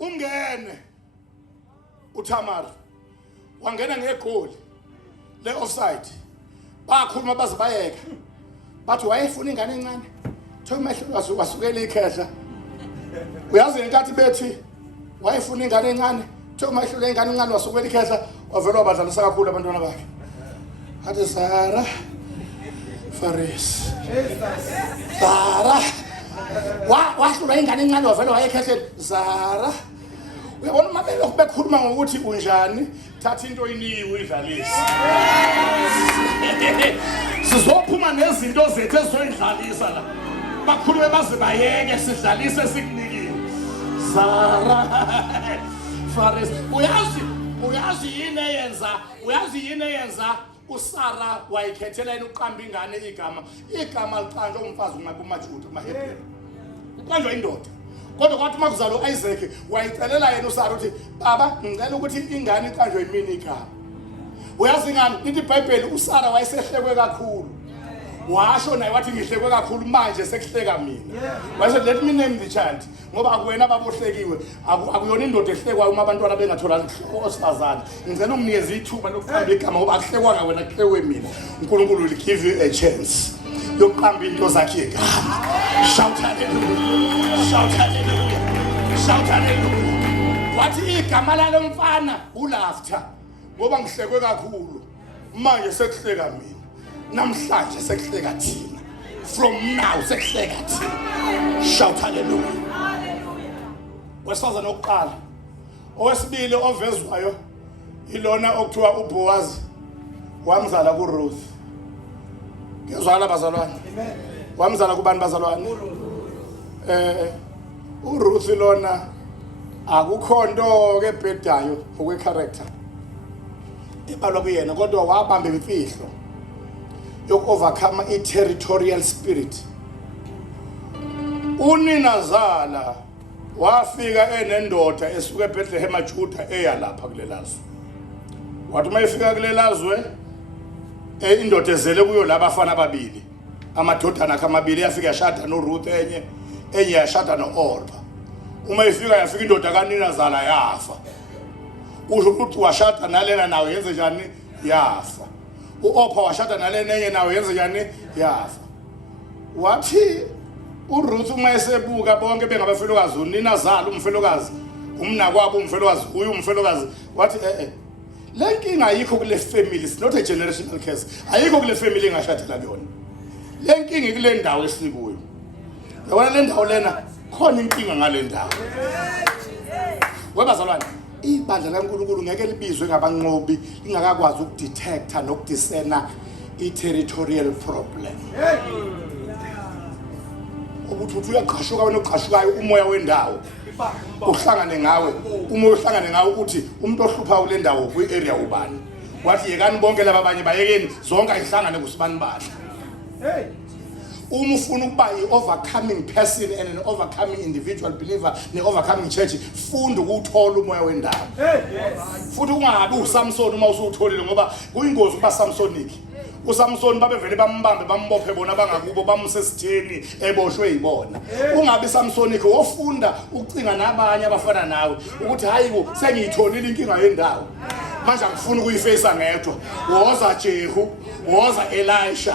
Ungene uThamar wangena ngegoli le offside bakhuluma bazibayeka bathi wayefuna ingane encane thomehlo wasukela ikhehla. Uyazi inkathi bethi wayefuna ingane encane thomehlo ingane encane wasukela ikhehla wavela wabadlalisa kakhulu abantwana bakhe. Athi Sara Faris Sara wahlula ingane encane wavela wayekhehleni Zara. Uyabona mabelo bekhuluma ngokuthi unjani thatha into iniwe uyidlalise. Sizophuma nezinto zethu ezoyidlalisa la. Bakhulume baze bayeke sidlalise sikunikile. Zara Faris uyazi yini eyenza uSara wayikhethela yena uqamba ingane igama liqanjwa umfazi ngakumajuda amaHebrew. Uqanjwa indoda. Kodwa kwathi makuzalo uIsaac wayicelela yena uSara uthi baba ngicela ukuthi ingane iqanjwe yimini igama. Uyazi ngani lithi iBhayibheli uSara wayesehlekwe kakhulu. Washo naye wathi ngihlekwe kakhulu manje sekuhleka mina. Washo let me name the child ngoba akuwena ababohlekiwe akuyona indoda ehlekwayo uma abantwana bengathola osifazane. Ngicela unginikeze ithuba lokuqamba igama ngoba akuhlekwa ngawena kuhlekwe mina. uNkulunkulu will give you a chance yokuqamba into zakhe igama. Shout hallelujah. Shout hallelujah. Shout hallelujah. Wathi igama lalo mfana ulafter ngoba ngihlekwe kakhulu manje sekuhleka mina. Namhlanje sekuhleka thina. From now sekuhleka thina. Shout hallelujah. Wesifazana oqala owesibili ovezwayo ilona okuthiwa uBoaz wamzala kuRuth. Ngizwala bazalwane. Amen. Wamzala kubani bazalwane? uRuth lona akukho nto ke ebhedayo ngokwe character ebalwa kuyena kodwa wabamba imfihlo yoku-overcome i-territorial spirit. Uninazala wafika enendoda esuka eBethlehem eJuda eya lapha kulelazwe. Wathi uma efika kulelazwe indoda ezele kuyo laba abafana ababili amadodana akhe amabili yafika yashada noRuth enye yashada noOrpa. Uma yafika indoda kaninazala yafa. uRuth washada nalena nawe yenze njani yafa. uOrpa washada nalena enye nawe yenze njani yafa. Wathi uRuth uma esebuka bonke bengabafelokazi unina zalo umfelokazi umnakwabo umfelokazi uyu umfelokazi wathi le nkinga ayikho kule family, it's not a generational curse. Ayikho kule family engashadela kuyona. Le nkinga kule ndawo esikuyo. Yabona le ndawo lena khona inkinga ngale ndawo. Webazalwane, ibandla laNkulunkulu ngeke libizwe ngabanqobi lingakakwazi ukudetecta nokudiscern i-territorial problem. Ukuthi uyaqhashuka wena oqhashukayo umoya wendawo uhlangane ngawe, umoya uhlangane ngawe uthi umuntu ohlupha kule ndawo kwi-area ubani. Wathi yekani bonke laba abanye bayekeni zonke ayihlangane kusibani bahle. Uma ufuna ukuba i-overcoming person and an overcoming individual believer ne-overcoming church, funda ukuthola umoya wendawo. Futhi ungabi uSamson uma usutholile ngoba kuyingozi ukuba Samsonic. uSamson babevele bambambe bambophe bona bangakubo bamsesitheni eboshwe yibona. Ungabi Samsonic wofunda ukucinga nabanye abafana nawe ukuthi hayibo sengiyitholile inkinga yendawo. Manje angifuni ukuyifacea ngedwa. Woza Jehu, woza Elisha,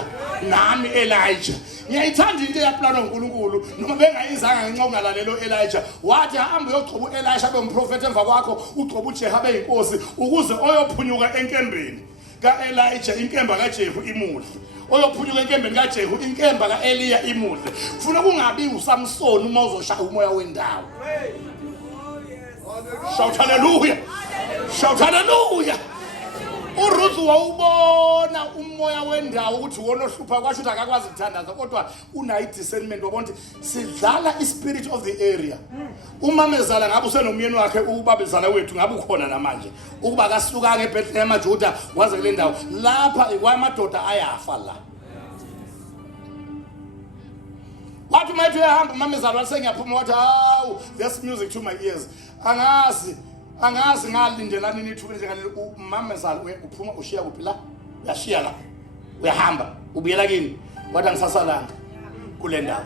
nami Elijah. Ngiyayithanda into yaplana uNkulunkulu noma bengayizanga ngenxa ungalalelo Elijah. Wathi hamba uyogcoba uElisha bemprofeti emva kwakho, ugcoba uJehu abeyinkosi ukuze oyophunyuka enkembeni ka-Elijah inkemba kaJehu imuhle. Oyophunyuka enkembeni kaJehu inkemba ka-Eliya imuhle. Funa kungabi uSamson uma uzoshaya umoya wendawo. Shout hallelujah. Shout hallelujah. uRuth wawubona umoya wendawo ukuthi wona ohlupha kwasho ukuthi akakwazi ukuthandaza kodwa unayi discernment wabona sidlala ispirit of the area. Umamezala ngabe usenomyeni wakhe ubabezala wethu ngabe ukhona namanje ukuba akasuka ngeBethlehem eJuda waze kule ndawo lapha ikwamadoda ayafa la. Wathi mayethu ehamba umamezala wasengiyaphuma wathi hawu this music to my ears. Angazi ngalindelani nithuke njengalelo umamezala uphuma ushiya kuphi la uyashiya la uyahamba ubuyela kini wathi angisasalanga kule ndawo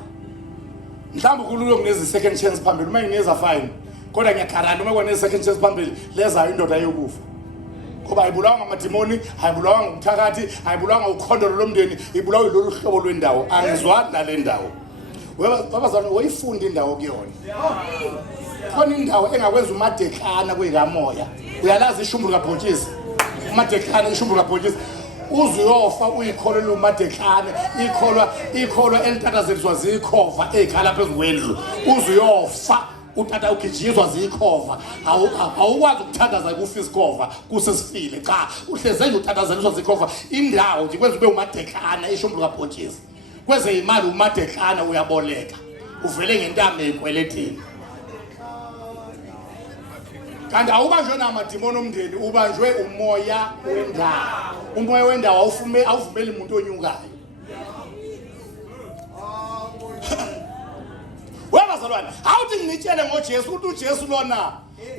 mhlawumbe kululwe kunezi second chance phambili uma ngineza fine kodwa ngiyakharana uma kwane second chance phambili lezayo indoda yokufa ngoba ayibulawa ngamadimoni ayibulawa ngokuthakathi ayibulawa ngokukhondolo lomndeni ibulawa yilolu hlobo lwendawo angizwani nale ndawo babazalwane uyifunda indawo kuyona khona indawo engakwenza umadekana kwekamoya uyalazi ishumbulu kabhotshisi umadekana ishumbulu kabhotshisi uzuyofa uyikholelwa umadekana ikholwa entatazeliswa zikhova ekhala phezulu kwendlu uzuyofa utata ugijizwa zikhova awukwazi ukuthandaza kufisikova kusesifile cha uhleze nje utatazeliswa zikhova indawo nje kwenza ube umadekana ishumbulu kabhotshisi kweze imali umadekana uyaboleka uvele ngentamo ekweletini kanti awubanjwe namadimoni omndeni ubanjwe umoya wendawo. Umoya wendawo awuvumeli umuntu onyukayo. Webazalwane awuthi ngitshele ngoJesu ukuthi uJesu lona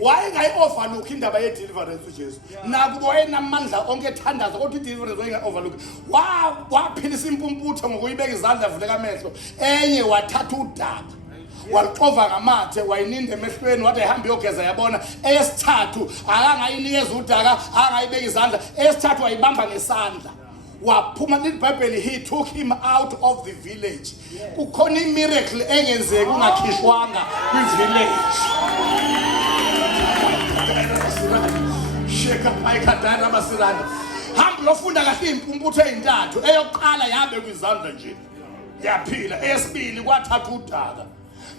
wayengayi-overlook indaba ye-deliverance uJesu nakubo wayenamandla onke ethandaza kodwa i-deliverance wayengayi-overlook waphilisa impumputho ngokuyibeka izandla avuleka amehlo enye wathatha udaba walixova ngamathe wayininda emehlweni wathi ayihambe yogeza yabona eyesithathu akangayinikeza udaka akangayibeka izandla eyesithathu wayibamba ngesandla waphuma liBhayibheli he took him out of the village. Kukhona imiracle engenzeki ungakhishwanga kwi-village. Sheka phayikadana basiranda hamba lofunda kahle impumputho ezintathu eyokuqala yabe kwizandla nje yaphila eyesibili kwathatha udaka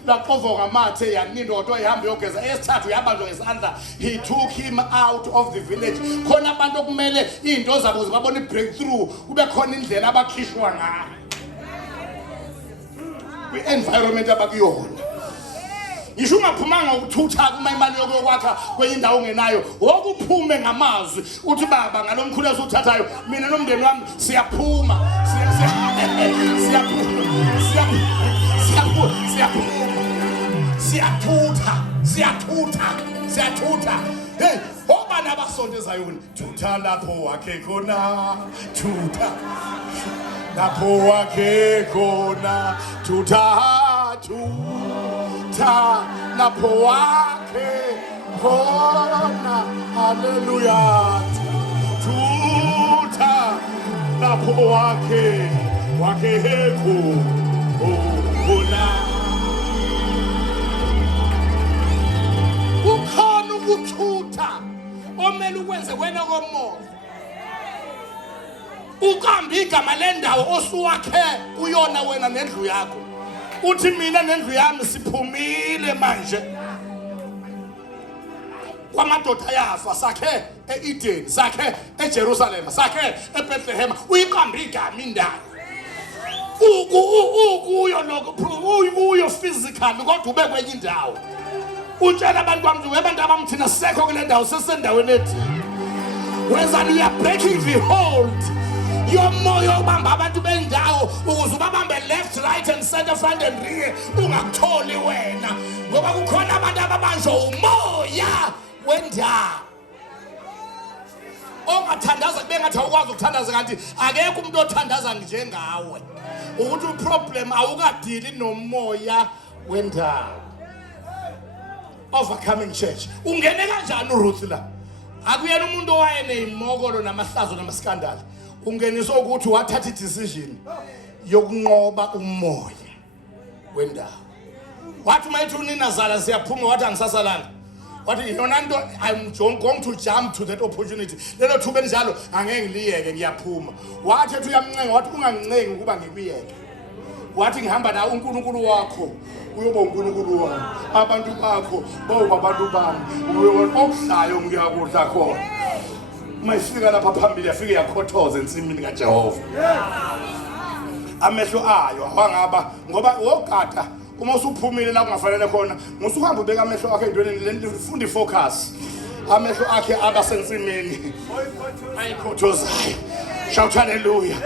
laqova ngamathe yanindodo ihamba yogeza eyesithathu yabanjwa ngesandla he took him out of the village. Khona abantu okumele izinto zabo zibabona i-breakthrough kube khona indlela abakhishwa ngayo kwi-environment abakuyona. Ngisho ungaphumanga ukuthutha kuma imali yokwakha kwenye indawo ongenayo wokuphume ngamazwi uthi baba ngalomkhulezo uthathayo mina nomndeni wami siyaphuma siyathuta hey obani abasondeza yona thutha lapho wakhe khona thutha lapho wakhe khona thutha lapho wakhe khona haleluya thutha lapho wakhe khona uze wena komoya uqambe igama lendawo osuwakhe uyona wena nendlu yakho uthi mina nendlu yami siphumile manje kwamadoda yafa sakhe eEden sakhe eJerusalem sakhe eBethlehem uyiqambe igama indawo ukuyo lokho uyo physical kodwa ube kwenye indawo utshela abantu bami webantu abamthina sekho kule ndawo sesendaweni ethile whether you are breaking the hold yomoya obamba abantu bendawo ukuze ubabambe left right and center front and rear ungakutholi wena ngoba kukhona abantu ababanjwa umoya wendawo ongathandaza kube ngathi awukwazi ukuthandaza kanti akekho umuntu othandaza njengawe ukuthi uproblem awukadili nomoya wendawo. Overcoming church ungene kanjani uRuth la akuyena umuntu owayeneyimokolo namahlazo namaskandali ungeniswa ukuthi wathatha idecision yokunqoba umoya wendawo wathi mayithi uninazala siyaphuma wathi angisasalanga wathi yona nto I'm going to jump to that opportunity lelo thuba enjalo angeke ngiliyeke ngiyaphuma wathi ethi uyamncenga wathi ungangincengi ukuba ngikuyeke wathi ngihamba na uNkulunkulu wakho uyoba uNkulunkulu wami abantu bakho bawo abantu bami okudlayo ngiyakudla khona mayifika lapha phambili yafike yakhothoza ensimini kaJehova amehlo ayo awangaba ngoba wogada uma usuphumile la kungafanele khona musuhamba ubeka amehlo akhe endweni funda ifocus amehlo akhe aba sensimini ayikhothozayo shout hallelujah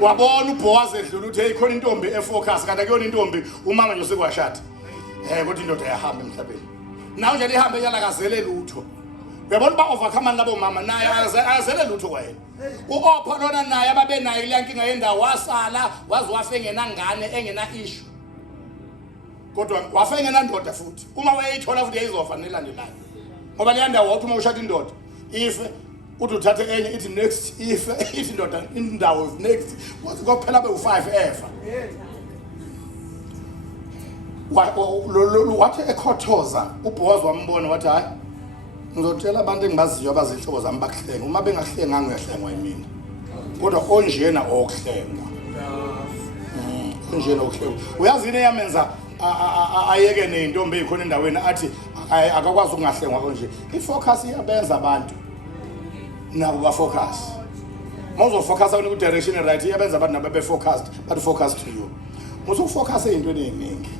wabona uBoaz edlula uthi hey khona intombi efocus kanti akuyona intombi umama nje sekwashada kodwa indoda yahamba emhlabeni nawe nje lihambe yalakazele lutho uyabona ba overcome labo mama naye azele lutho kwayena uOpha lona naye ababe naye le nkinga yendawo wasala wazi wafe engenangane engena issue kodwa wafe engenandoda futhi uma wayithola futhi yayizofanele landelayo ngoba le ndawo wathi uma ushada indoda ife uthi uthathe enye ithi next ife ithi indoda indawo next wathi kophela be5 efa wathi ekhothoza uBoaz wambona wathi hayi ngizotshela abantu engibaziyo abazihlobo zami bakuhlenga uma bengahlenganga uyahlengwa yimina kodwa onjena okuhlengwa onjena okuhlengwa uyazi yini yamenza ayeke nentombi ekhona endaweni athi akakwazi ukungahlengwa konje ifocus iyabenza abantu nawo ba focus mawuzo focus on ku direction right iyabenza abantu nabe be focused but focus to you musu focus ezintweni eziningi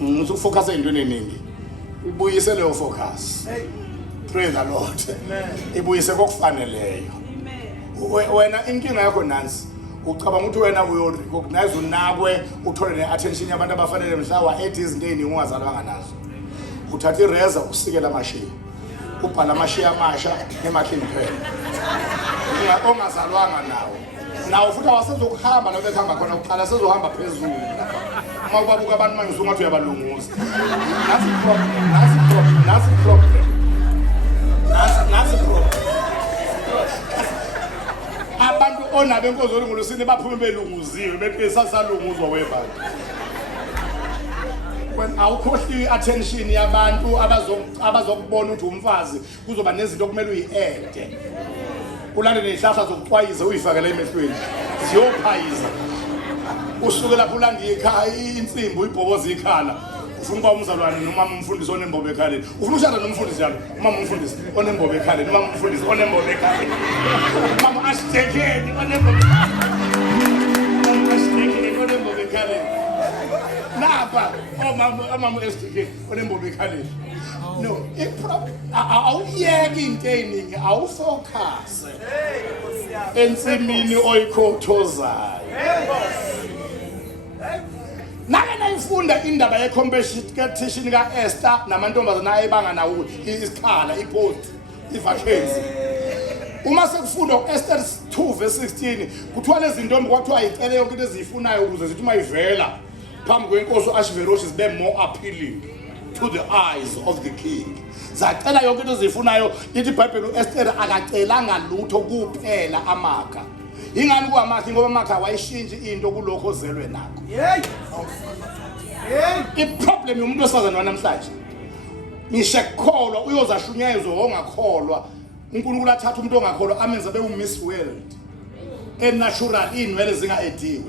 musu focus ezintweni eziningi ibuyise leyo focus praise the Lord ibuyise kokufaneleyo wena inkinga yakho nansi ucabanga ukuthi wena uyo recognize unakwe uthole neattention yabantu abafanele mhlawa ethi izinto eziningi ungazalwanga nazo uthatha ireza usikela amashiya ubhala amashiya amasha emakini phela ongazalwanga nawo futhi awasezokuhamba la bekhamba khona uqala sezohamba phezulu uma ubabuka abantu manje usungathi uyabalunguza nasi problem abantu onabe enkozo olungolosini baphume belunguziwe besasalunguzwa webantu when awukhohli attention yabantu abazokubona ukuthi umfazi kuzoba nezinto okumele uyiede ulande nezihlahla zokuxwayiza uyifakela emehlweni ziyophayiza usuke lapho ulanda ikhaya insimbi uyibhoboza ikhala ufuna ukuba umzalwane noma umfundisi onembobo ekhaleni ufuna ushada nomfundisi yalo uma umfundisi onembobo ekhaleni noma umfundisi onembobo ekhaleni mama ashtekeni onembobo ekhaleni napa mama ashtekeni onembobo ekhaleni no awuyeki into eziningi awufocus ensimini oyikhothozayo nake nayifunda indaba yecompetition kaEsther namantombazana ayebanga nawo isikhala ipost ivacancy uma sekufunda uEsther 2:16 kuthiwa lezi ntombi kwathiwa ayicele yonke into ezifunayo ukuze zithi uma ivela phambi kwenkosi Ashveroshi zibe more appealing to the eyes of the king zacela yonke into ezifunayo ithi iBhayibheli uEsther akacelanga lutho kuphela amakha ingani kuamakha ngoba amakha wayishintsha into kulokho ozelwe nakho iproblem yomuntu osazana namhlanje ngisho ekukholwa uyozashunyezwa ongakholwa uNkulunkulu athatha umuntu ongakholwa amenze abe uMiss World natural inwele zingaediwe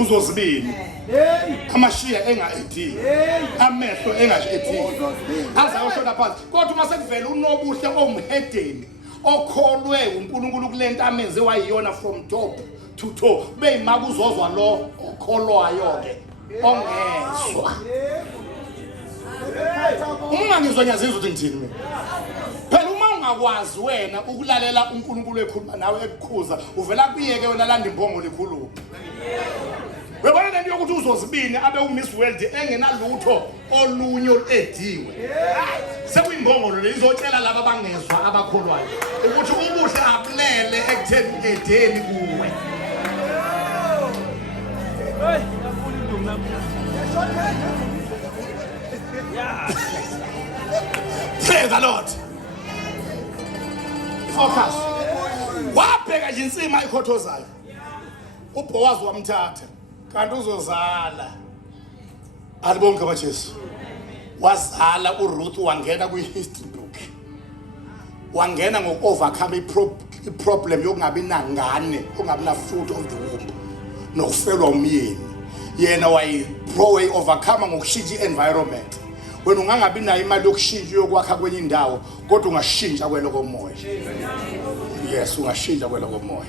uzozibini amashiya engaediwe amehlo engaediwe azayoshola phansi kodwa uma sekuvela unobuhle omhedeni okholwe uNkulunkulu kulento amenze wayiyona from top to toe beyimaka uzozwa lo okholwayo ke ongezwa ungangizwa nyazizwe ukuthi ngithini mina phela uma ungakwazi wena ukulalela uNkulunkulu ekhuluma nawe ekukhuza uvela kuyeke wena landa imbongo likhuluma webona lento yokuthi uzozibini abe uMiss World engenalutho olunye ediwe sekuyimbongo le izotshela laba abangezwa abakholwayo ukuthi ubuhle abulele ekutheni edeni kuwe praise the Lord. Focus. Wabheka nje insima ikhothozayo. uBoaz wamthatha kanti uzozala. Alibonke abaJesu. Wazala uRuth wangena kwihistory book. Wangena ngokuovercome iproblem yokungabi nangane, ungabi na fruit of the womb. Nokufelwa umyeni. Yena way overcome ngokushintsha environment. Wena ungangabi nayo imali yokushintsha yokwakha kwenye indawo kodwa ungashintsha kwelo komoya. Yes, ungashintsha kwelo komoya.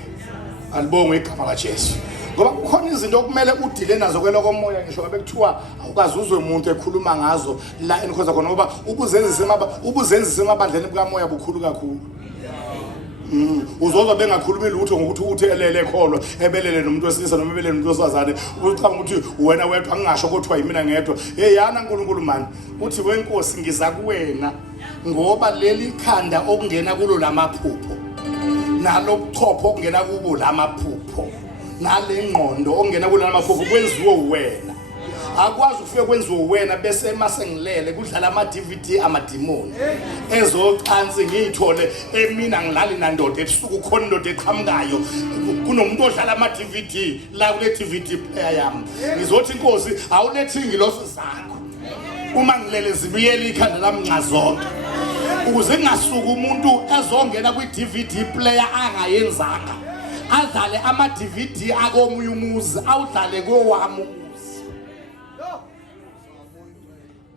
Alibonge igama laJesu. Ngoba kukhona izinto okumele udile nazo kwelo komoya ngisho ngabe kuthiwa awukazi uzwe umuntu ekhuluma ngazo la enikhoza khona ngoba ubuzenzise emabandleni bukamoya bukhulu kakhulu. Uzozwa bengakhulumi lutho ngokuthi uthelele ekholwa ebelele nomuntu wesilisa noma ebelele nomuntu wesifazane ucabanga ukuthi wena wedwa angingasho kodwa yimina ngedwa yana uNkulunkulu mani uthi wenkosi ngiza kuwena ngoba leli khanda okungena kulo lamaphupho nalo buchopho okungena kubo lamaphupho nale ngqondo okungena kulo lamaphupho kwenziwe uwena akwazi ufike kwenziwe uwena bese masengilele kudlala ama-DVD amadimoni ezocansi ngiyithole emina ngilali nandoda ebusuku khona indoda eqhamukayo kunomuntu odlala ama-DVD la kule DVD player yami ngizothi inkosi awulethi ingilosi zakho uma ngilele zibuyele ikhanda lami ngazonke ukuze ngasuka umuntu ezongena kwi-DVD player angayenzanga adlale ama-DVD akomunye umuzi awudlale kowami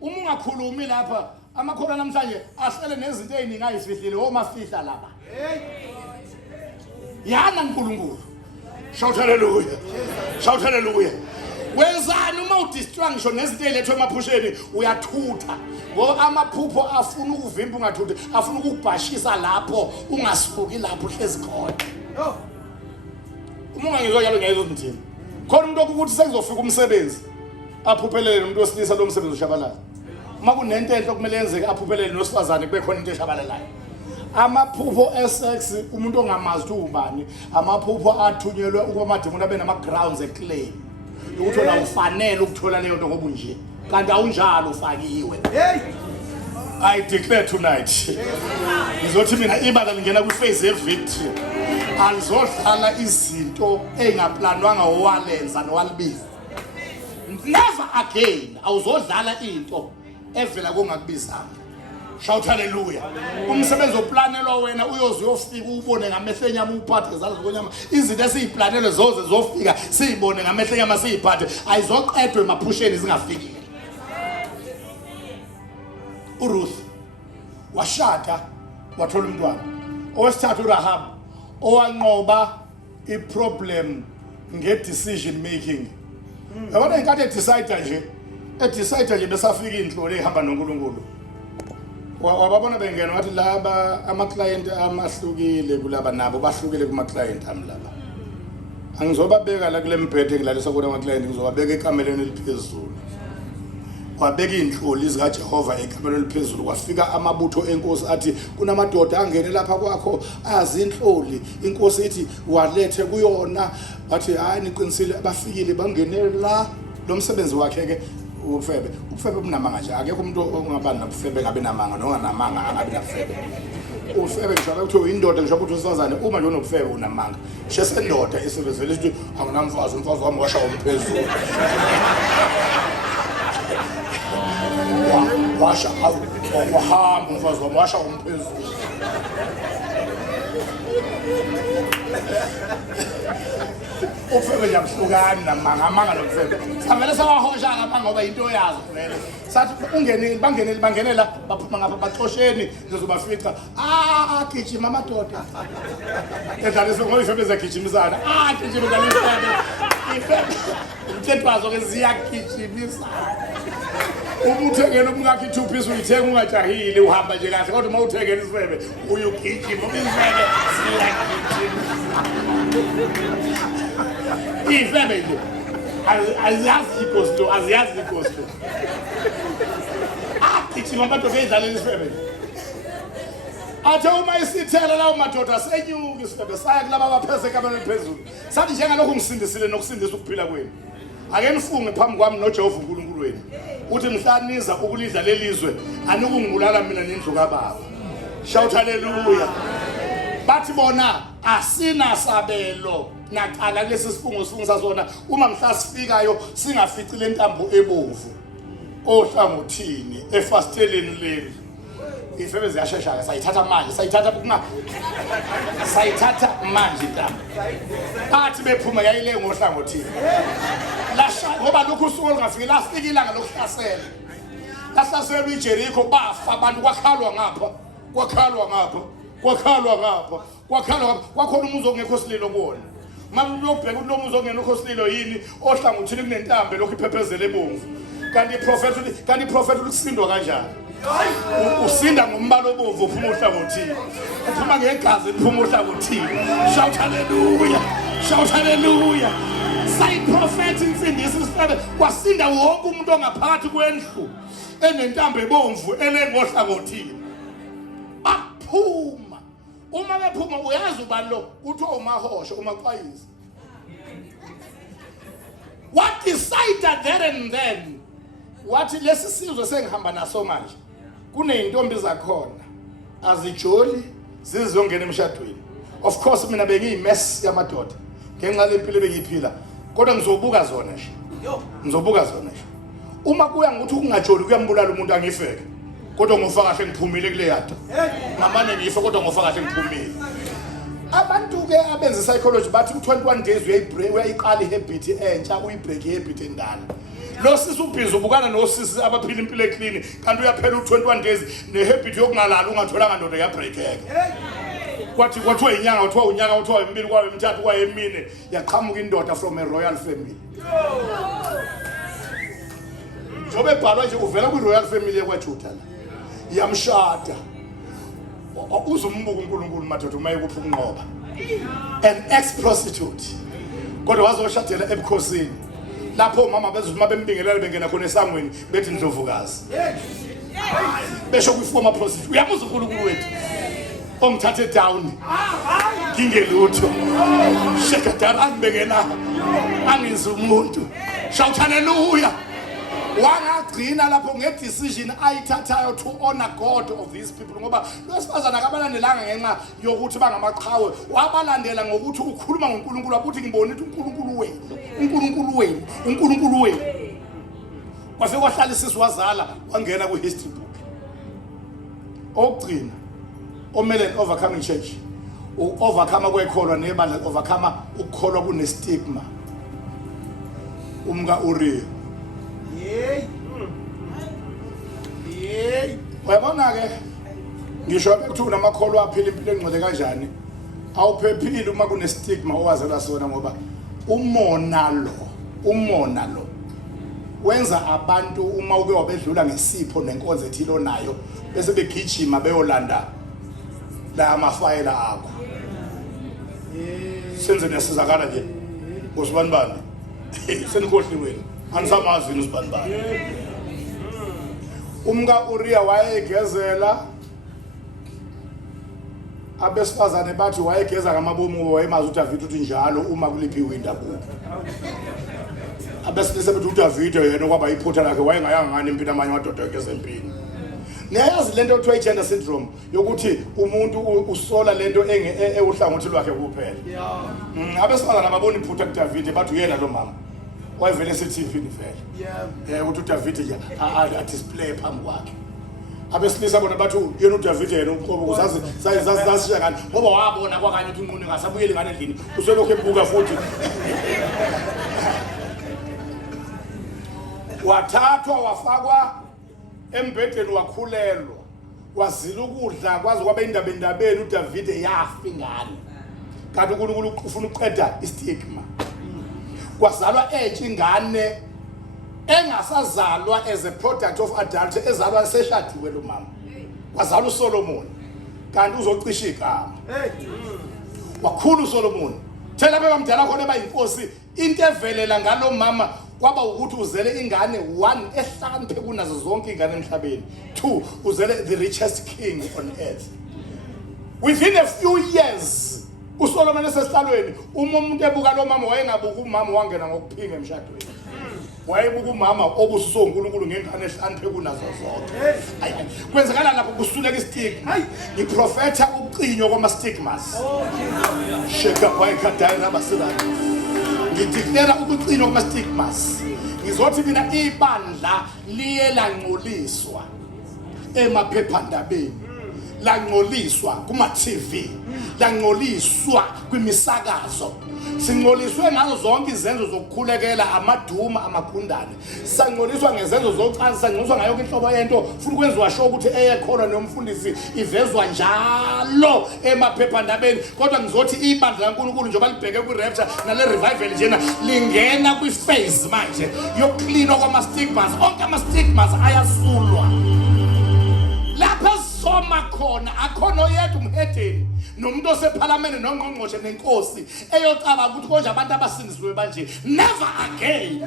uma ungakhulumi lapha amakhono namhlanje ahlele nezinto eziningi ayisifihlile omafihla lapha yana uNkulunkulu shout hallelujah shout hallelujah wenzani uma udistra ngisho nezinto ezilethwe emaphusheni uyathutha ngoba amaphupho afuna ukuvimba ungathuthi afuna ukubhashisa lapho ungasuki lapho hlezi khona uma ungangizwa njalo ngeke uzithini khona umuntu okuthi sekuzofika umsebenzi aphuphelele umuntu wesilisa lo msebenzi ushabalala uma kunento enhle okumele yenzeke aphuphelele nosifazane kube khona into eshabalalayo amaphupho esex umuntu ongamazi ukuthi ubani amaphupho athunyelwe ukuba amadimoni abe nama-grounds eclaim ukuthi wena ufanele ukuthola leyo nto ngoba unje kanti awunjalo ufakiwe I declare tonight ngizothi mina ibala lingena kwi-phase ye-victory alizodlala izinto engaplanwanga owalenza nowalibiza never again awuzodlala into evela kongakubizanga shout hallelujah umsebenzi oplanelwa wena uyofika ubone ngamehlo enyama uphathe zalo zokonyama izinto esiziplanelwe zoze zofika siyibone ngamehlo enyama siyiphathe ayizoqedwe emaphusheni zingafikile uRuth washada wathola umntwana owesithathu uRahab owanqoba iproblem nge-decision making yabona inkathi edecide nje besafika inhlolo ehamba noNkulunkulu wababona bengena wathi laba ama-client amahlukile kulaba nabo bahlukile kuma-client ami laba angizobabeka la kule mbhede ngilalisa kona ama-client ngizobabeka ekameleni eliphezulu wabeka iy'nhloli zikaJehova ekameleni eliphezulu kwafika amabutho enkosi athi kunamadoda angene lapha kwakho azinhloli inkosi ithi walethe kuyona wathi hayi niqinisile bafikile bangene la lo msebenzi wakhe-ke ufebe bunamanga nje akekho umuntu ongaba nabufebe ngabe namanga nonganamanga angabi nabufebe ufebe ngisho kuthiwa indoda ngisho ukuthi usifazane uma nje unobufebe unamanga ngisho sendoda esebenzele ukuthi anginamfazi umfazi wami washa umphezulu washa wahamba umfazi wami washa umphezulu. Ufebe ngiyahlukana namanga lokufebe. Samele sawahosha ngapha ngoba into yazo vele. Sathi bangenela baphuma ngapha baxosheni ngizobafica. Gijima amadoda. Edlale ngoba ifebe zagijimisana. Gijima kalifebe. Ifebe intentwazo ke ziyagijimisana. Uma uthengene umngakho i2 piece uyithenga ungajahile uhamba nje kahle kodwa uma uthengene isifebe uyugijima isifebe siyagijima. Ifebe nje aziyazi ikosto. Gijima amadoda edlalela isifebe. Athe uma isithela lawo madoda senyuka isifebe saya kulaba abapheze kamela phezulu. Sathi njengalokho ngisindisile nokusindisa ukuphila kwenu. Ake nifunge phambi kwami noJehova uNkulunkulu wenu. Uthi mhlaniza ukulidla lelizwe anikungibulala mina nendlu kaBaba. Shout hallelujah. Bathi bona asina sabelo naqala lesi sifungo sifungisa sona uma mhla sifikayo singafici lentambo ebomvu ohlangothini efasteleni leli. Ifebe ziyashesha sayithatha manje ntambo. Bathi bephuma yayile ngohlangothini. Lasha ngoba lokhu usuku olungafiki lafika ilanga lokuhlasela. Lahlasela iJericho bafa abantu kwakhalwa ngapha. Kwakhona umuzi ongekho sililo kuwona. Manje uyobheka ukuthi lo muzi ongekho sililo yini ohlangothini kunentambo lokhu iphephezele ebomvu. Kanti prophet ukusindwa kanjani? Usinda ngombala obomvu uphuma ohlangothini. Uphuma ngegazi liphuma ohlangothini. Shout hallelujah. Say prophet insindisa isifebe kwasinda wonke umuntu ongaphakathi kwendlu enentambo ebomvu elengohlangothini. Baphuma. Uma bephuma uyazi ubalo uthiwa umahosha umaqwayisi. What decided there and then? Wathi lesi sizwe sengihamba naso manje. Kuneyintombi zakhona azijoli zizongena emshadweni. Of course mina bengiyimess yamadoda. Ngenxa lempilo bengiyiphila. Kodwa ngizobuka zona nje. Uma kuya ngokuthi ukungajoli kuyambulala umuntu angifeke. Kodwa ngofa kahle ngiphumile kule yada. Ngamane ngife kodwa ngofa kahle ngiphumile. Abantu ke abenza psychology bathi ku21 days uyayiqala ihabit entsha uyibreak ihabit endala. Lo sisi ubhizi ubukana nosisi abaphila impilo eclean kanti uyaphela u21 days nehabit yokungalala ungatholanga ndoda yabreakeka. Kwathiwa inyanga kwathiwa unyaka kwathiwa imibili kwabe emithathu kwaye emine yaqhamuka indoda from a royal family. Jobe ebhalwa nje uvela kwi-royal family yakwaJuda la. Yamshada. Uzumbuka uNkulunkulu madoda uma ekuphi ukunqoba. An ex-prostitute. Kodwa wazoshadela ebukhosini. Lapho mama bezuma bembingelela bengena khona esangweni bethi Ndlovukazi. Besho kwiformer prostitute. Uyamuza uNkulunkulu wethu. Ongithathe down. Ngingelutho. Shekadara angibekela. Angizi umuntu. Shout hallelujah. Wangagcina lapho ngedecision ayithathayo to honor God of these people ngoba losifazana akabalandelanga ngenxa yokuthi bangamaqhawe wabalandela ngokuthi ukhuluma ngoNkulunkulu abuthi ngibona ukuthi uNkulunkulu wenu kwase kwahlala isizwe wazala wangena ku-history book. Okugcina omele overcoming church overcome kwekholwa nebala overcome ukukholwa kunestigma umka Uriya. Uyabona ke ngisho ukuthi unamakholwa aphila impilo engcwele kanjani awuphephile uma kunestigma owazela sona ngoba umona lo wenza abantu uma uke wabedlula ngesipho nenkonzo ethilo nayo bese begijima beyolanda la amafayela akho. Senze nesizakala nje ngosibanibani senikhohliwe anisamazi usibanibani. Umka Uriya wayegezela abesifazane bathi wayegeza ngamabomu wayemazi uDavid uthi njalo uma kuliphiwe indabuko. Abesilisa bethi uDavid yena kwaba iphutha lakhe wayengayanga ngani impilo amanye amadoda egeza empini. Niyayazi lento okuthiwa i-gender syndrome yokuthi umuntu usola lento euhlangothi lwakhe kuphela. Abesifazane ababona iphutha kuDavid bathi uyena lo mama wayevele eseTV ni vele. Ukuthi uDavid nje a display phambi kwakhe. abesilisa bona bathi yena uDavid yena uqobo uzazi zasisha kanti ngoba wabona kwakanye ukuthi inquni ngasabuyeli ngane endlini uselokhu ebuka futhi wathathwa wafakwa embhedeni wakhulelwa wazila ukudla kwazi kwaba indaba endabeni uDavid yafa ingane kanti uNkulunkulu ufuna ukuqeda istigma kwazalwa ingane engasazalwa as a product of adultery ezalwa seshadiwe lo mama kwazalwa uSolomon kanti uzocisha igama wakhulu uSolomon thela bebamdala khona bayinkosi into evelela ngalo mama kwaba ukuthi uzele ingane 1 ehlakaniphe kunazo zonke ingane emhlabeni 2 uzele the richest king on earth within a few years uSolomon esesihlalweni umuntu ebuka lo mama wayengabuka umama wangena ngokuphinga emshadweni wayebuka umama obuso uNkulunkulu ngengane ehlakaniphe kunazo zonke kwenzekala lapho kusuleka istigma ngiprofetha uqinyo kwama stigmas sheka wayekadayira baselayo ngideclare ukuqinwa kwama stigmas ngizothi mina ibandla liye langcoliswa emaphephandabeni langcoliswa kuma TV langcoliswa kwimisakazo singcoliswe ngazo zonke izenzo zokukhulekela amaduma amagundane sangcoliswa ngezenzo zocansi sangcoliswa ngayo inhlobo yento futhi kwenziwa show ukuthi eyekhona nomfundisi ivezwa njalo emaphephandabeni kodwa ngizothi ibandla laNkulunkulu njengoba libheke kwi-rapture nale revival njena lingena kwi-phase manje yokucleanwa kwama-stigmas onke ama-stigmas ayasulwa lapha soma khona akhona oyedwa umhedeni nomuntu osephalamende nongqongqoshe nenkosi eyocaba ukuthi konje abantu abasindisiwe manje never again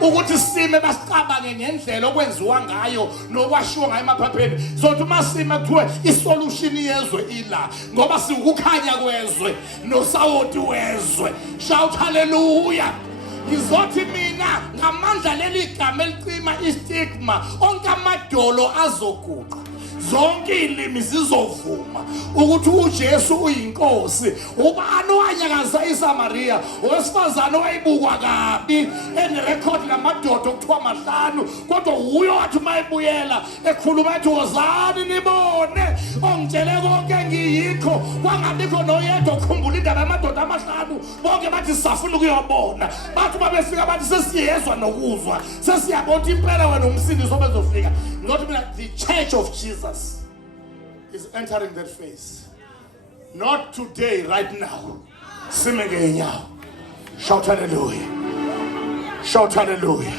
ukuthi sime basicabange ngendlela okwenziwa ngayo nokwashiwo ngayo emaphapheni sothi masime kuthiwe isolution yezwe ila ngoba sikukhanya kwezwe nosawoti wezwe shout hallelujah ngizothi mina ngamandla leli gama elicima istigma onke amadolo azoguqa zonke ilimi zizovuma ukuthi uJesu uyinkosi ubani owanyakaza iSamaria owesifazane owayibukwa kabi enerecord lamadoda okuthiwa 5 kodwa uyo wathi mayibuyela ekhuluma ethi wozani nibone ongitshele konke ngiyikho kwangabikho noyedwa okukhumbula indaba yamadoda 5 bonke bathi safuna ukuyobona bathi babefika bathi sesiyezwa nokuzwa sesiyabona impela wena umsindisi obezofika not the church of Jesus is entering that phase. Not today, right now. Shout hallelujah. Shout hallelujah.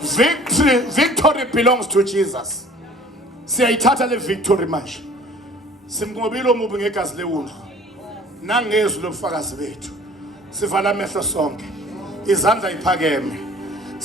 Victory belongs to Jesus. Siyayithatha le victory manje. Simngobile omubi ngegazi lewundlu. Nangezwi lobufakazi bethu. Sivala amehlo sonke. Izandla iphakeme.